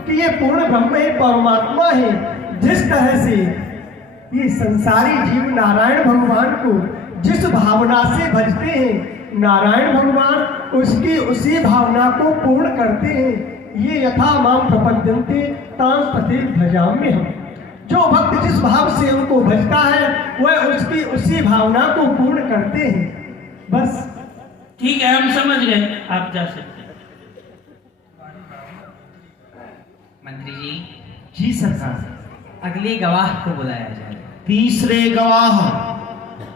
कि ये पूर्ण ब्रह्म है, परमात्मा है। जिस तरह से ये संसारी जीव नारायण भगवान को जिस भावना से भजते हैं, नारायण भगवान उसकी उसी भावना को पूर्ण करते हैं। ये यथा माम प्रपद्यन्ते तां तथैव भजाम्यहम्। हम जो भक्त जिस भाव से उनको भजता है वह उसकी उसी भावना को पूर्ण करते हैं। बस ठीक है, हम समझ गए, आप जा सकते हैं। मंत्री जी सरकार, अगले गवाह को बुलाया जाए। तीसरे गवाह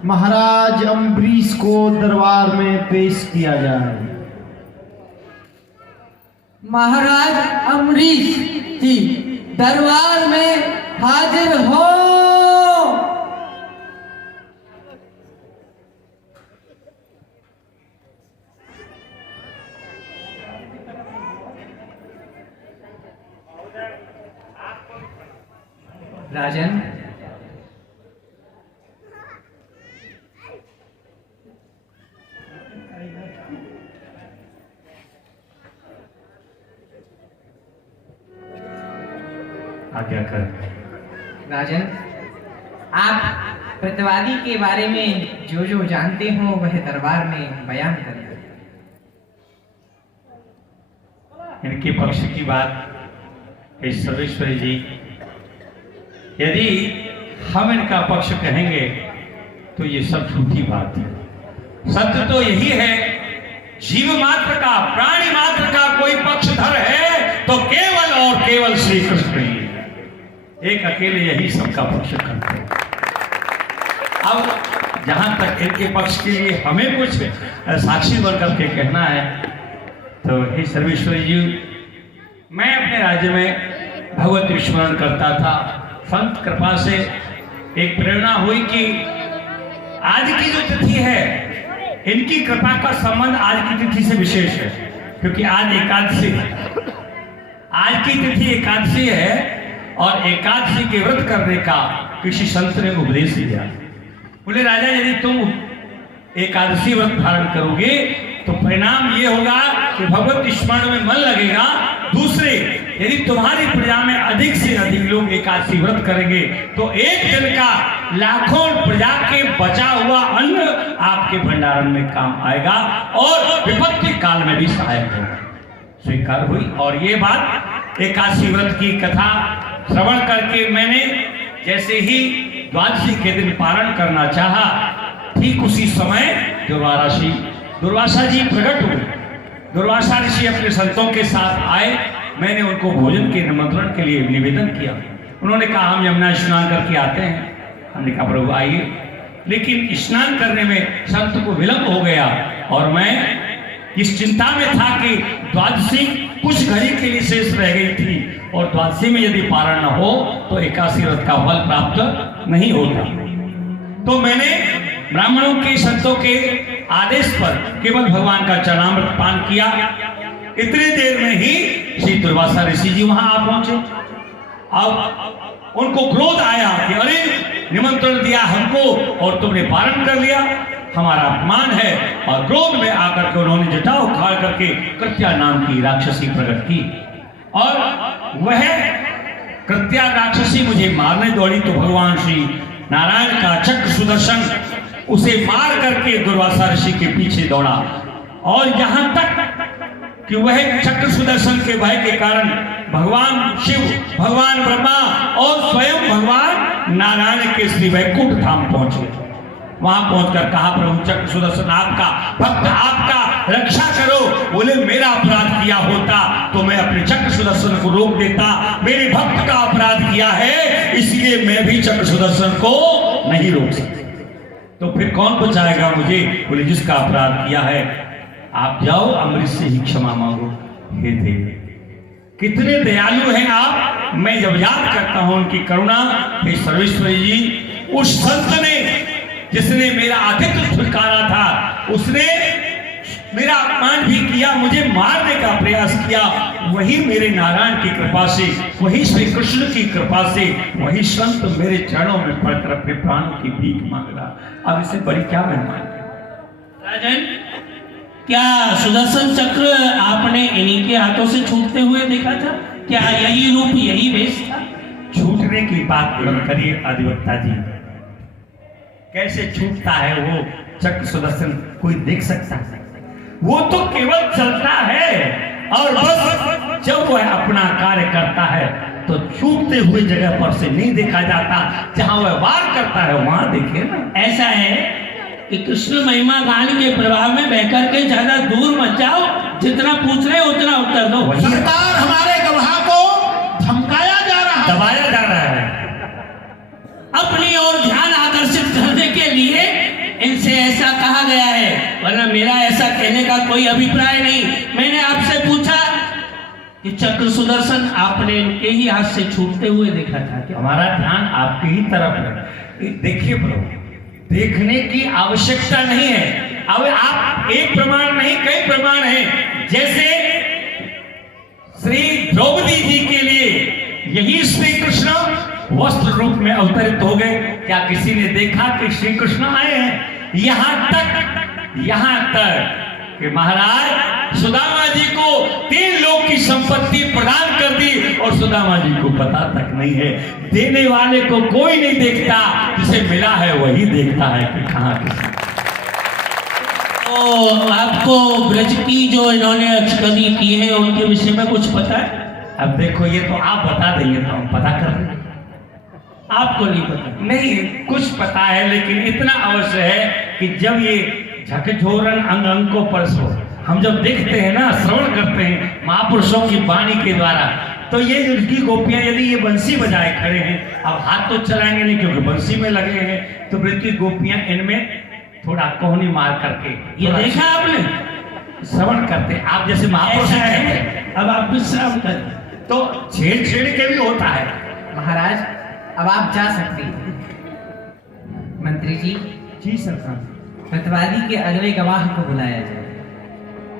महाराज अम्बरीश को दरबार में पेश किया जाए। महाराज अम्बरीश जी दरबार में हाजिर हो। राजन, आज्ञा कर। राजन, आप प्रतिवादी के बारे में जो जो जानते हो वह दरबार में बयान करें। इनके पक्ष की बात हे सर्वेश्वरी जी, यदि हम इनका पक्ष कहेंगे तो ये सब झूठी बात है। सत्य तो यही है, जीव मात्र का, प्राणी मात्र का कोई पक्षधर है तो केवल और केवल श्री कृष्ण ही है। एक अकेले यही सबका पक्ष करते हैं। अब जहां तक इनके पक्ष के लिए हमें कुछ साक्षी बनकर के कहना है तो हे सर्वेश्वरी जी, मैं अपने राज्य में भगवत विस्मरण करता था। संत कृपा से एक प्रेरणा हुई कि आज की जो तिथि है, इनकी कृपा का संबंध आज की तिथि से विशेष है, क्योंकि आज एकादशी है। आज की तिथि एकादशी है और एकादशी के व्रत करने का किसी संत ने उपदेश दिया। बोले राजा, यदि तुम एकादशी व्रत धारण करोगे तो परिणाम ये होगा कि भगवत स्मरण में मन लगेगा। दूसरे, यदि तुम्हारी प्रजा में अधिक से अधिक लोग एकादशी व्रत करेंगे तो एक दिन का लाखों प्रजा के बचा हुआ अन्न आपके भंडारण में काम आएगा और विपत्ति काल में भी सहायक होगा। स्वीकार हुई। और ये बात एकादशी व्रत की कथा श्रवण करके मैंने जैसे ही द्वादशी के दिन पारण करना चाहा, ठीक उसी समय दुर्वासा जी प्रकट हुए। दुर्वासा ऋषि अपने संतों के साथ आए। मैंने उनको भोजन के निमंत्रण के लिए निवेदन किया। उन्होंने कहा हम यमुना स्नान करके आते हैं। हमने कहा प्रभु आइए, लेकिन स्नान करने में संत को विलंब हो गया और मैं इस चिंता में था कि द्वादशी कुछ घड़ी के लिए शेष रह गई थी और द्वादशी में यदि पारण न हो तो एकादशी व्रत का फल प्राप्त नहीं होता। तो मैंने ब्राह्मणों के संतों के आदेश पर केवल भगवान का चरणामृत पान किया। इतनी देर में ही श्री दुर्वासा ऋषि जी वहां आ पहुंचे। अब उनको क्रोध आया कि अरे निमंत्रण दिया हमको और तुमने पारण कर लिया, हमारा अपमान है। और क्रोध में आकर के उन्होंने जटा उखाड़ करके कृत्या नाम की राक्षसी प्रकट की और वह कृत्या राक्षसी मुझे मारने दौड़ी तो भगवान श्री नारायण का चक्र सुदर्शन उसे मार करके दुर्वासा ऋषि के पीछे दौड़ा और यहां तक कि वह चक्र सुदर्शन के भय के कारण भगवान शिव, भगवान ब्रह्मा और स्वयं भगवान नारायण के श्री वैकुंठ धाम पहुंचे। वहां पहुंचकर कहा प्रभु चक्र सुदर्शन आपका भक्त आपका रक्षा करो। बोले मेरा अपराध किया होता तो मैं अपने चक्र सुदर्शन को रोक देता, मेरे भक्त का अपराध किया है इसलिए मैं भी चक्र सुदर्शन को नहीं रोक सकता। तो फिर कौन बचाएगा मुझे? बोले जिसका अपराध किया है आप जाओ अमृत से ही क्षमा मांगो। हे देव कितने दयालु हैं आप। मैं जब याद करता हूं उनकी करुणा, हे सर्वेश्वरी जी, उस संत ने जिसने मेरा आतिथ्य स्वीकारा था उसने मेरा अपमान भी किया, मुझे मारने का प्रयास किया, वही मेरे नारायण की कृपा से, वही श्री कृष्ण की कृपा से, वही संत मेरे चरणों में पड़कर अपने प्राणों की भीख मांग रहा। अब इसे बड़ी क्या मेहमान। राजन, क्या सुदर्शन चक्र आपने इन्हीं के हाथों से छूटते हुए देखा था? क्या यही रूप यही वेश था? छूटने की बात मत करिए अधिवक्ता जी। कैसे छूटता है वो चक्र सुदर्शन? कोई देख सकता है? वो तो केवल चलता है और बस जब वह अपना कार्य करता है तो छूटते हुए जगह पर से नहीं देखा जाता, जहां वह वार करता है वहां देखे ना। ऐसा है कि कृष्ण महिमा गान के प्रभाव में बहकर के ज्यादा दूर मत जाओ, जितना पूछ रहे उतना उत्तर दो। सरकार हमारे गवाह को धमकाया जा रहा है, दबाया जा रहा है। अपनी ओर ध्यान आकर्षित करने के लिए इनसे ऐसा कहा गया है, वरना मेरा ऐसा कहने का कोई अभिप्राय नहीं। मैंने आपसे पूछा कि चक्र सुदर्शन आपने इनके ही हाथ से छूटते हुए देखा था क्या? हमारा ध्यान आपकी ही तरफ है। देखिए प्रभु, देखने की आवश्यकता नहीं है। अब आप एक प्रमाण नहीं, कई प्रमाण हैं। जैसे श्री द्रौपदी जी के लिए यही श्री कृष्ण वस्त्र रूप में अवतरित हो गए। क्या किसी ने देखा कि श्री कृष्ण आए हैं? यहां तक कि महाराज सुदामा जी को 3 लोक की संपत्ति प्रदान कर दी और सुदामा जी को पता तक नहीं है। देने वाले को कोई नहीं देखता, जिसे मिला है वही देखता है कि कहां किसी। तो आपको ब्रज की जो इन्होंने अक्षगति की है उनके विषय में कुछ पता है? अब देखो, ये तो आप बता देंगे तो हम पता कर लेंगे। आपको नहीं पता? नहीं, कुछ पता है, लेकिन इतना अवश्य है कि जब ये झकझोरन अंग अंग को परसो, हम जब देखते हैं ना, श्रवण करते हैं महापुरुषों की वाणी के द्वारा, तो ये उनकी गोपियां यदि ये बंसी बजाए खड़े हैं, अब हाथ तो चलाएंगे नहीं क्योंकि बंसी में लगे हैं, तो ब्रज की गोपियां इनमें थोड़ा कोहनी मार करके, ये देखा आपने? श्रवण करते। आप जैसे महापुरुष हैं, अब आप विश्राम करें। तो छेड़ के भी होता है। महाराज अब आप जा सकते हैं। मंत्री जी। जी सरकार। प्रतिवादी के अगले गवाह को बुलाया जाए।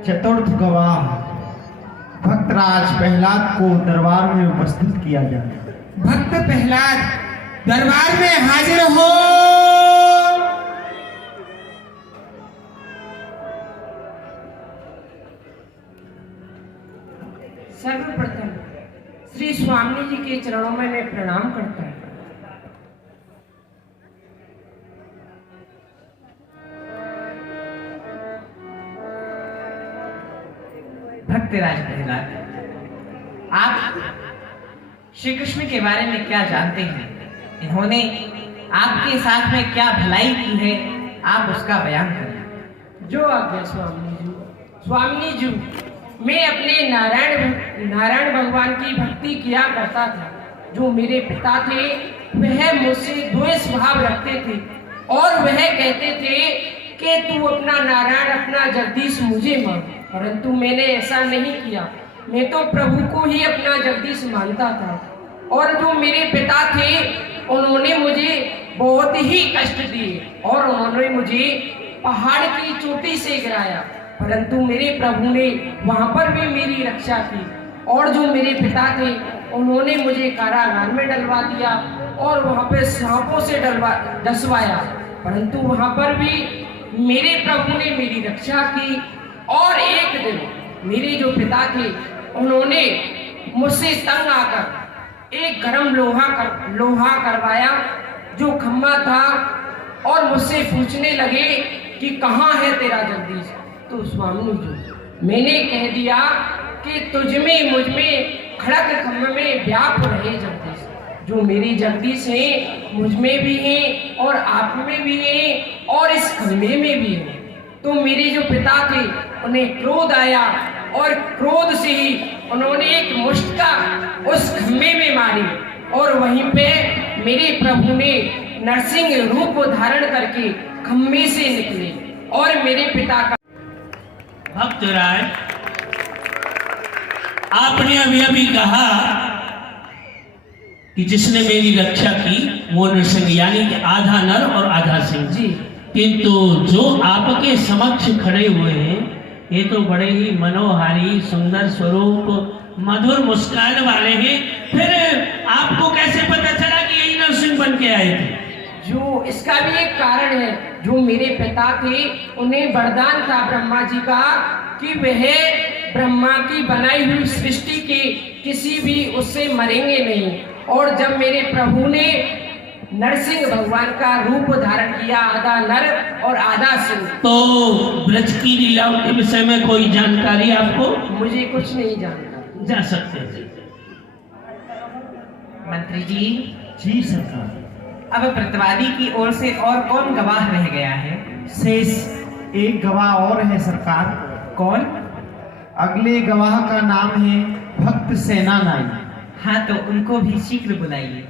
चतुर्थ गवाह भक्तराज प्रहलाद को दरबार में उपस्थित किया जाए। भक्त प्रहलाद दरबार में हाजिर हो। सर्वप्रथम श्री स्वामी जी के चरणों में मैं प्रणाम करता हूँ। भक्तराज प्रहलाद, आप श्री कृष्ण के बारे में क्या जानते हैं? इन्होंने आपके साथ में क्या भलाई की है, आप उसका बयान करें। जो आज्ञा स्वामी जी। स्वामी जी, मैं अपने नारायण भगवान की भक्ति किया करता था। जो मेरे पिता थे वह मुझसे द्वेष भाव रखते थे और वह कहते थे कि तू अपना नारायण, अपना जगदीश मुझे मान, परंतु मैंने ऐसा नहीं किया। मैं तो प्रभु को ही अपना जगदीश मानता था। और जो मेरे पिता थे उन्होंने मुझे बहुत ही कष्ट दिए और उन्होंने मुझे पहाड़ की चोटी से गिराया, परंतु मेरे प्रभु ने वहां पर भी मेरी रक्षा की। और जो मेरे पिता थे उन्होंने मुझे कारागार में डलवा दिया और वहां पे सांपों से डसवाया, परंतु वहां पर भी मेरे प्रभु ने मेरी रक्षा की। और एक दिन मेरे जो पिता थे उन्होंने मुझसे तंग आकर एक गरम लोहा करवाया जो खम्मा था और मुझसे पूछने लगे कि कहाँ है तेरा जगदीश। तो स्वामी जी, मैंने कह दिया कि तुझ में मुझ में खड़क खम्मे में व्याप रहे जगदीश। जो मेरी जगदीश हैं मुझ में भी हैं और आप में भी हैं और इस खम्भे में भी हैं। तो मेरे जो पिता थे उन्हें क्रोध आया और क्रोध से ही उन्होंने एक मुष्टिका उस खम्भे में मारी और वहीं पे मेरे प्रभु ने नरसिंह रूप धारण करके खम्भे से निकले और मेरे पिता का। भक्तराज, आपने अभी कहा कि जिसने मेरी रक्षा की वो नरसिंह, यानी कि आधा नर और आधा सिंह जी। किंतु जो आपके समक्ष खड़े हुए हैं ये तो बड़े ही मनोहारी, सुंदर स्वरूप, मधुर मुस्कान वाले हैं। फिर आपको कैसे पता चला कि यही नरसिंह बन के आए थे? जो इसका भी एक कारण है। जो मेरे पिता थे उन्हें वरदान था ब्रह्मा जी का कि वह ब्रह्मा की बनाई हुई सृष्टि के किसी भी उससे मरेंगे नहीं। और जब मेरे प्रभु ने नरसिंह भगवान का रूप धारण किया, आधा नर और आधा सिंह। तो ब्रज की लीलाओं के विषय में कोई जानकारी आपको? मुझे कुछ नहीं जानता। जा सकते हैं। मंत्री जी। जी सरकार। अब प्रतिवादी की ओर से और कौन गवाह रह गया है? शेष एक गवाह और है सरकार। कौन? अगले गवाह का नाम है भक्त सेना नाई। हाँ, तो उनको भी शीघ्र बुलाइए।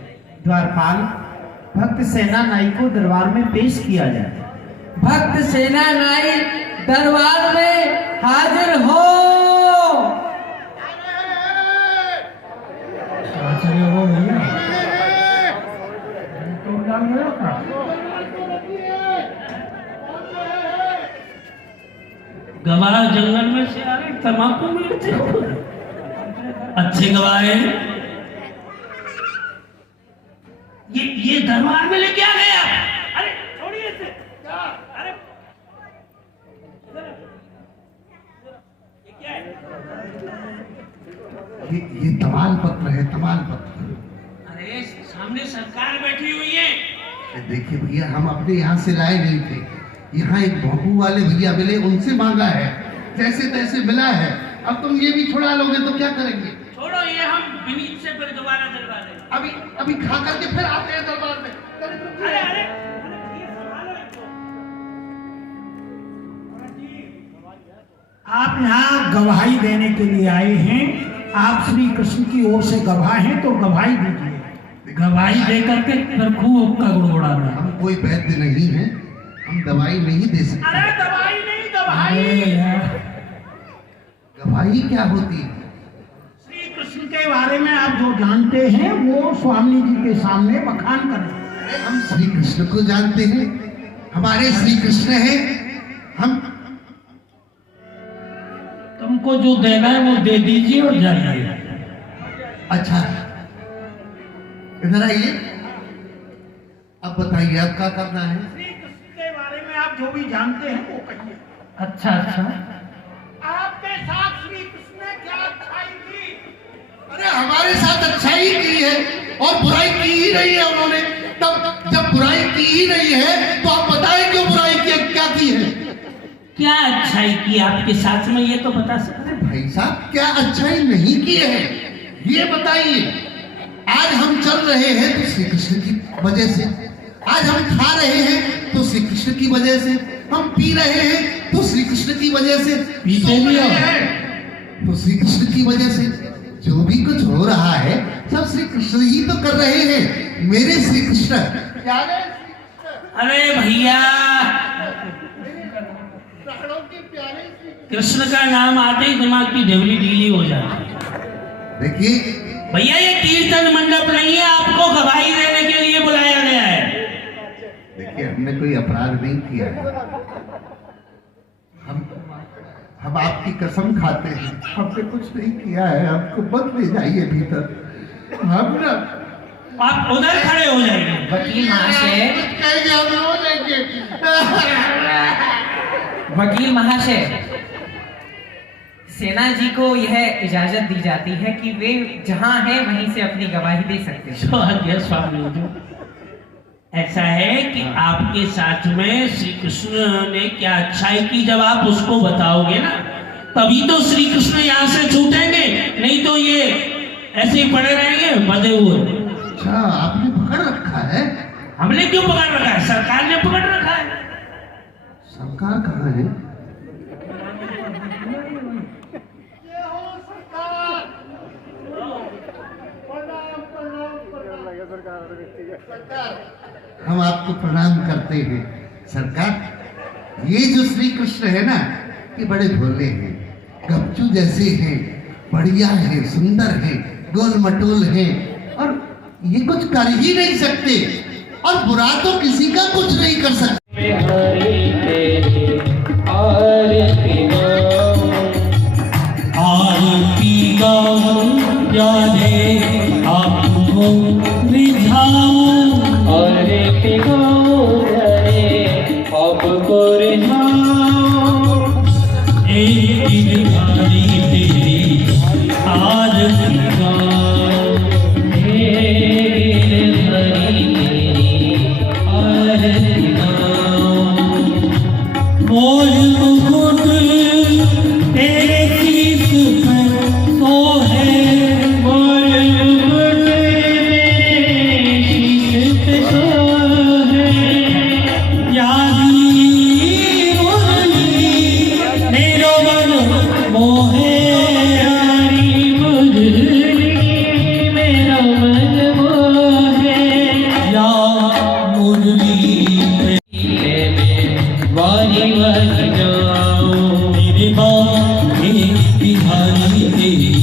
द्वारपाल, भक्त सेना नाई को दरबार में पेश किया जाए। भक्त सेना नाई दरबार में हाजिर हो। चले हो भैया तो डाल गया का गवाह जंगल में से आ रहे तम्बाकू मिलते अच्छे गवाह हैं। ये दरबार में लेके आ गया। अरे छोड़िए इसे। अरे ये क्या है? ये तमाल पत्र है, तमाल पत्र। अरे सामने सरकार बैठी हुई है। देखिए भैया, हम अपने यहाँ से लाए नहीं थे, यहाँ एक भोंपू वाले भैया मिले, उनसे मांगा है, जैसे तैसे मिला है। अब तुम ये भी छुड़ा लोगे तो क्या करेंगे? छोड़ो, ये हम विनीत से फिर दोबारा दिलवा दें। अभी खा करके फिर आते हैं दरबार में। अरे अरे आप यहाँ गवाही देने के लिए आए हैं। आप श्री कृष्ण की ओर से गवाह हैं तो गवाही दीजिए। गवाही दे करके फिर खूब का गुड़गुड़ाना। हम कोई वैद्य नहीं है, हम दवाई नहीं दे सकते। अरे दवाई नहीं, गवाही। गवाही क्या होती है? श्री कृष्ण के बारे में आप जो जानते हैं वो स्वामी जी के सामने बखान करें। हम श्री कृष्ण को जानते हैं, हमारे श्री कृष्ण हैं। हम तुमको जो देना है वो दे दीजिए और जाइए। अच्छा, इधर आइए। अब बताइए अब क्या करना है? श्री कृष्ण के बारे में आप जो भी जानते हैं वो कहिए। अच्छा अच्छा, आपके साथ श्री कृष्ण ने क्या अच्छाई की? अरे हमारे साथ अच्छाई की है और बुराई की ही नहीं है उन्होंने। तब जब बुराई की ही नहीं है तो आप बताएं क्यों बुराई की, क्या की है? क्या अच्छाई की आपके साथ में, ये तो बता सकते हैं। भाई साहब, क्या अच्छाई नहीं की है ये बताइए। आज हम चल रहे हैं तो श्री कृष्ण की वजह से, आज हम खा रहे हैं तो श्री कृष्ण की वजह से, हम पी रहे हैं तो श्री कृष्ण की वजह से, पीते भी हैं तो श्री कृष्ण की वजह से। जो भी कुछ हो रहा है सब श्री कृष्ण ही तो कर रहे हैं, मेरे श्री कृष्ण। अरे भैया, कृष्ण का नाम आते ही दिमाग की ढेवली ढीली हो जाती है। देखिए भैया, ये कीर्तन मंडप नहीं है, आपको गवाही देने के लिए बुलाया गया है। देखिए, हमने कोई अपराध नहीं किया है। हम आपकी कसम खाते हैं, हमने कुछ नहीं किया है। हमको मत ले जाइए भीतर। हम ना, आप उधर खड़े हो जाइए। वकील महाशय, कहेंगे हम रो देंगे। वकील महाशय, सेना जी को यह इजाजत दी जाती है कि वे जहां हैं वहीं से अपनी गवाही दे सकते हैं। स्वामी जी, ऐसा है कि आपके साथ में श्री कृष्ण ने क्या अच्छाई की, जब आप उसको बताओगे ना तभी तो श्री कृष्ण यहाँ से छूटेंगे, नहीं तो ये ऐसे ही पड़े रहेंगे बंधे हुए। अच्छा, आपने पकड़ रखा है? हमने क्यों पकड़ रखा है? सरकार ने पकड़ रखा है। सरकार कहाँ है? हम आपको प्रणाम करते हैं सरकार। ये जो श्री कृष्ण है ना, ये बड़े भोले हैं, गपचू जैसे हैं, बढ़िया हैं, सुंदर हैं, गोल मटोल हैं, और ये कुछ कर ही नहीं सकते, और बुरा तो किसी का कुछ नहीं कर सकते। आरती गाऊं जाने आपको रिझाऊं, आरती गाऊं जाने आपको रिझाऊं। एक गिरधारी तेरी आरती गाऊं, एक गिरधारी तेरी आरती गाऊं। मोर मुकुट तेरे शीश पर सोहे, मोर मुकुट तेरे शीश पे सोहे। यादी मुरली मेरो मन मोहे, यारी मुरली मेरा मन मोहे। या मुरली वारी वारी जाओ, मेरे बाप बिहारी तेरी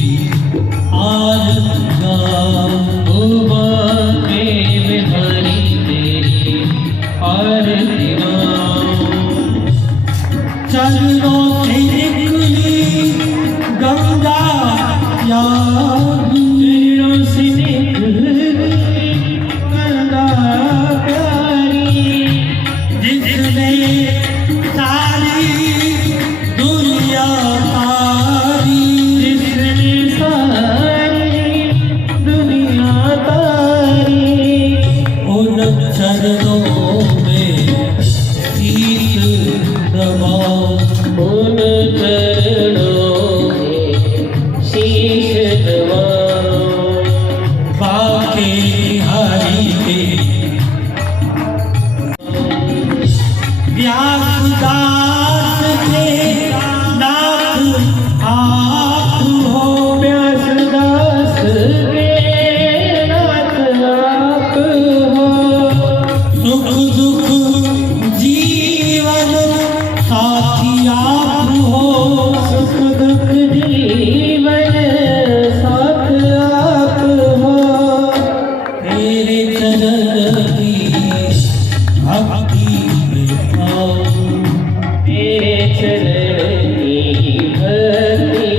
आरती गाओ। आरती चरणों से निकली गंगा प्यारी चरणों से निकली गंगा प्यारी जिसने सारी दुनिया तारी जिसने सारी दुनिया तारी उन चरणों में शीश नवाओ उन चरणों में शीश नवाओ बाके बिहारी के व्यासदास के नाथ आप हो व्यासदास के नाथ आप हो सुख दुख जीवन साथी आप हो सुख दुख जीवन साथ आप हो तेरे चरण की भक्ति में आओ तेरे चरण की भक्ति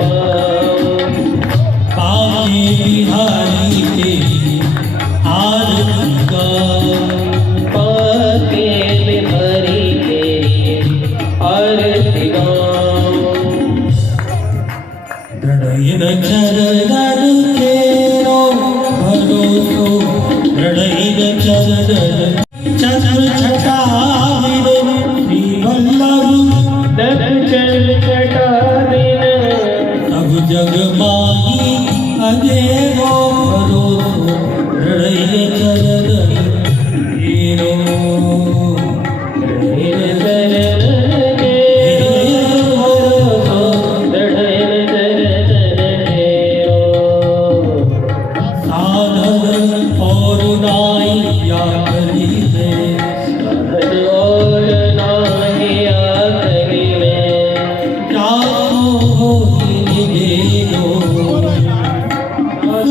पाओ पाके बिहारी के आरती गाओ पाके बिहारी के आरती गाओ दृढ़ चरण तेरो भरोसो दृढ़ चरण चंद्र छटा श्री वल्लभ दर चल छटा सब जग माही अनेरो भरोसो दृढ़ चरण तेरो दृढ़ चरण तेरो दृढ़ चरण तेरो साधन और नाइया करी में साधन और नाइया करी में जाओ हो देनो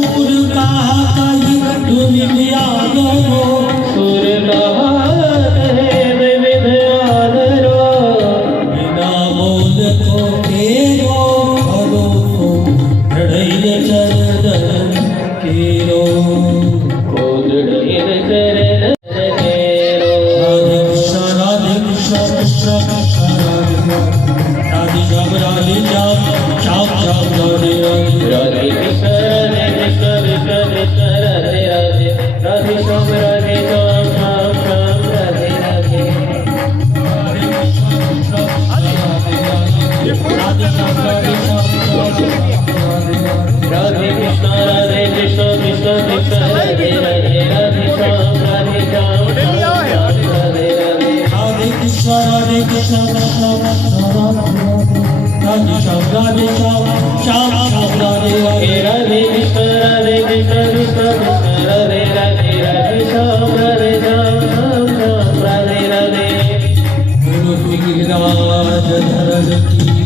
सुर कहा कही दुनिया दरो सुर कहा कहे विद्या दरो बिना बोल को तेरो भरोसो दृढ़ चरण केरो ओ दृढ़ चरण केरो राधे कृष्ण कृष्ण कृष्ण राधे श्याम राधे श्याम श्याम श्याम राधे राधे राधे कृष्ण कृष्ण कृष्ण राधे राधे राधे श्याम राधे श्याम श्याम श्याम राधे राधे राधे कृष्ण कृष्ण राधे श्याम राधे श्याम राधे कृष्ण राधे कृष्ण कृष्ण कृष्ण राधे राधे राधे श्याम राधे श्याम राधे राधे राधे कृष्ण राधे कृष्ण कृष्ण राधे श्याम राधे श्याम श्याम श्याम राधे राधे राधे कृष्ण राधे कृष्ण कृष्ण कृष्ण राधे राधे राधे श्याम राधे श्याम श्याम श्याम राधे राधे गुरु श्री गिरिराज धरण की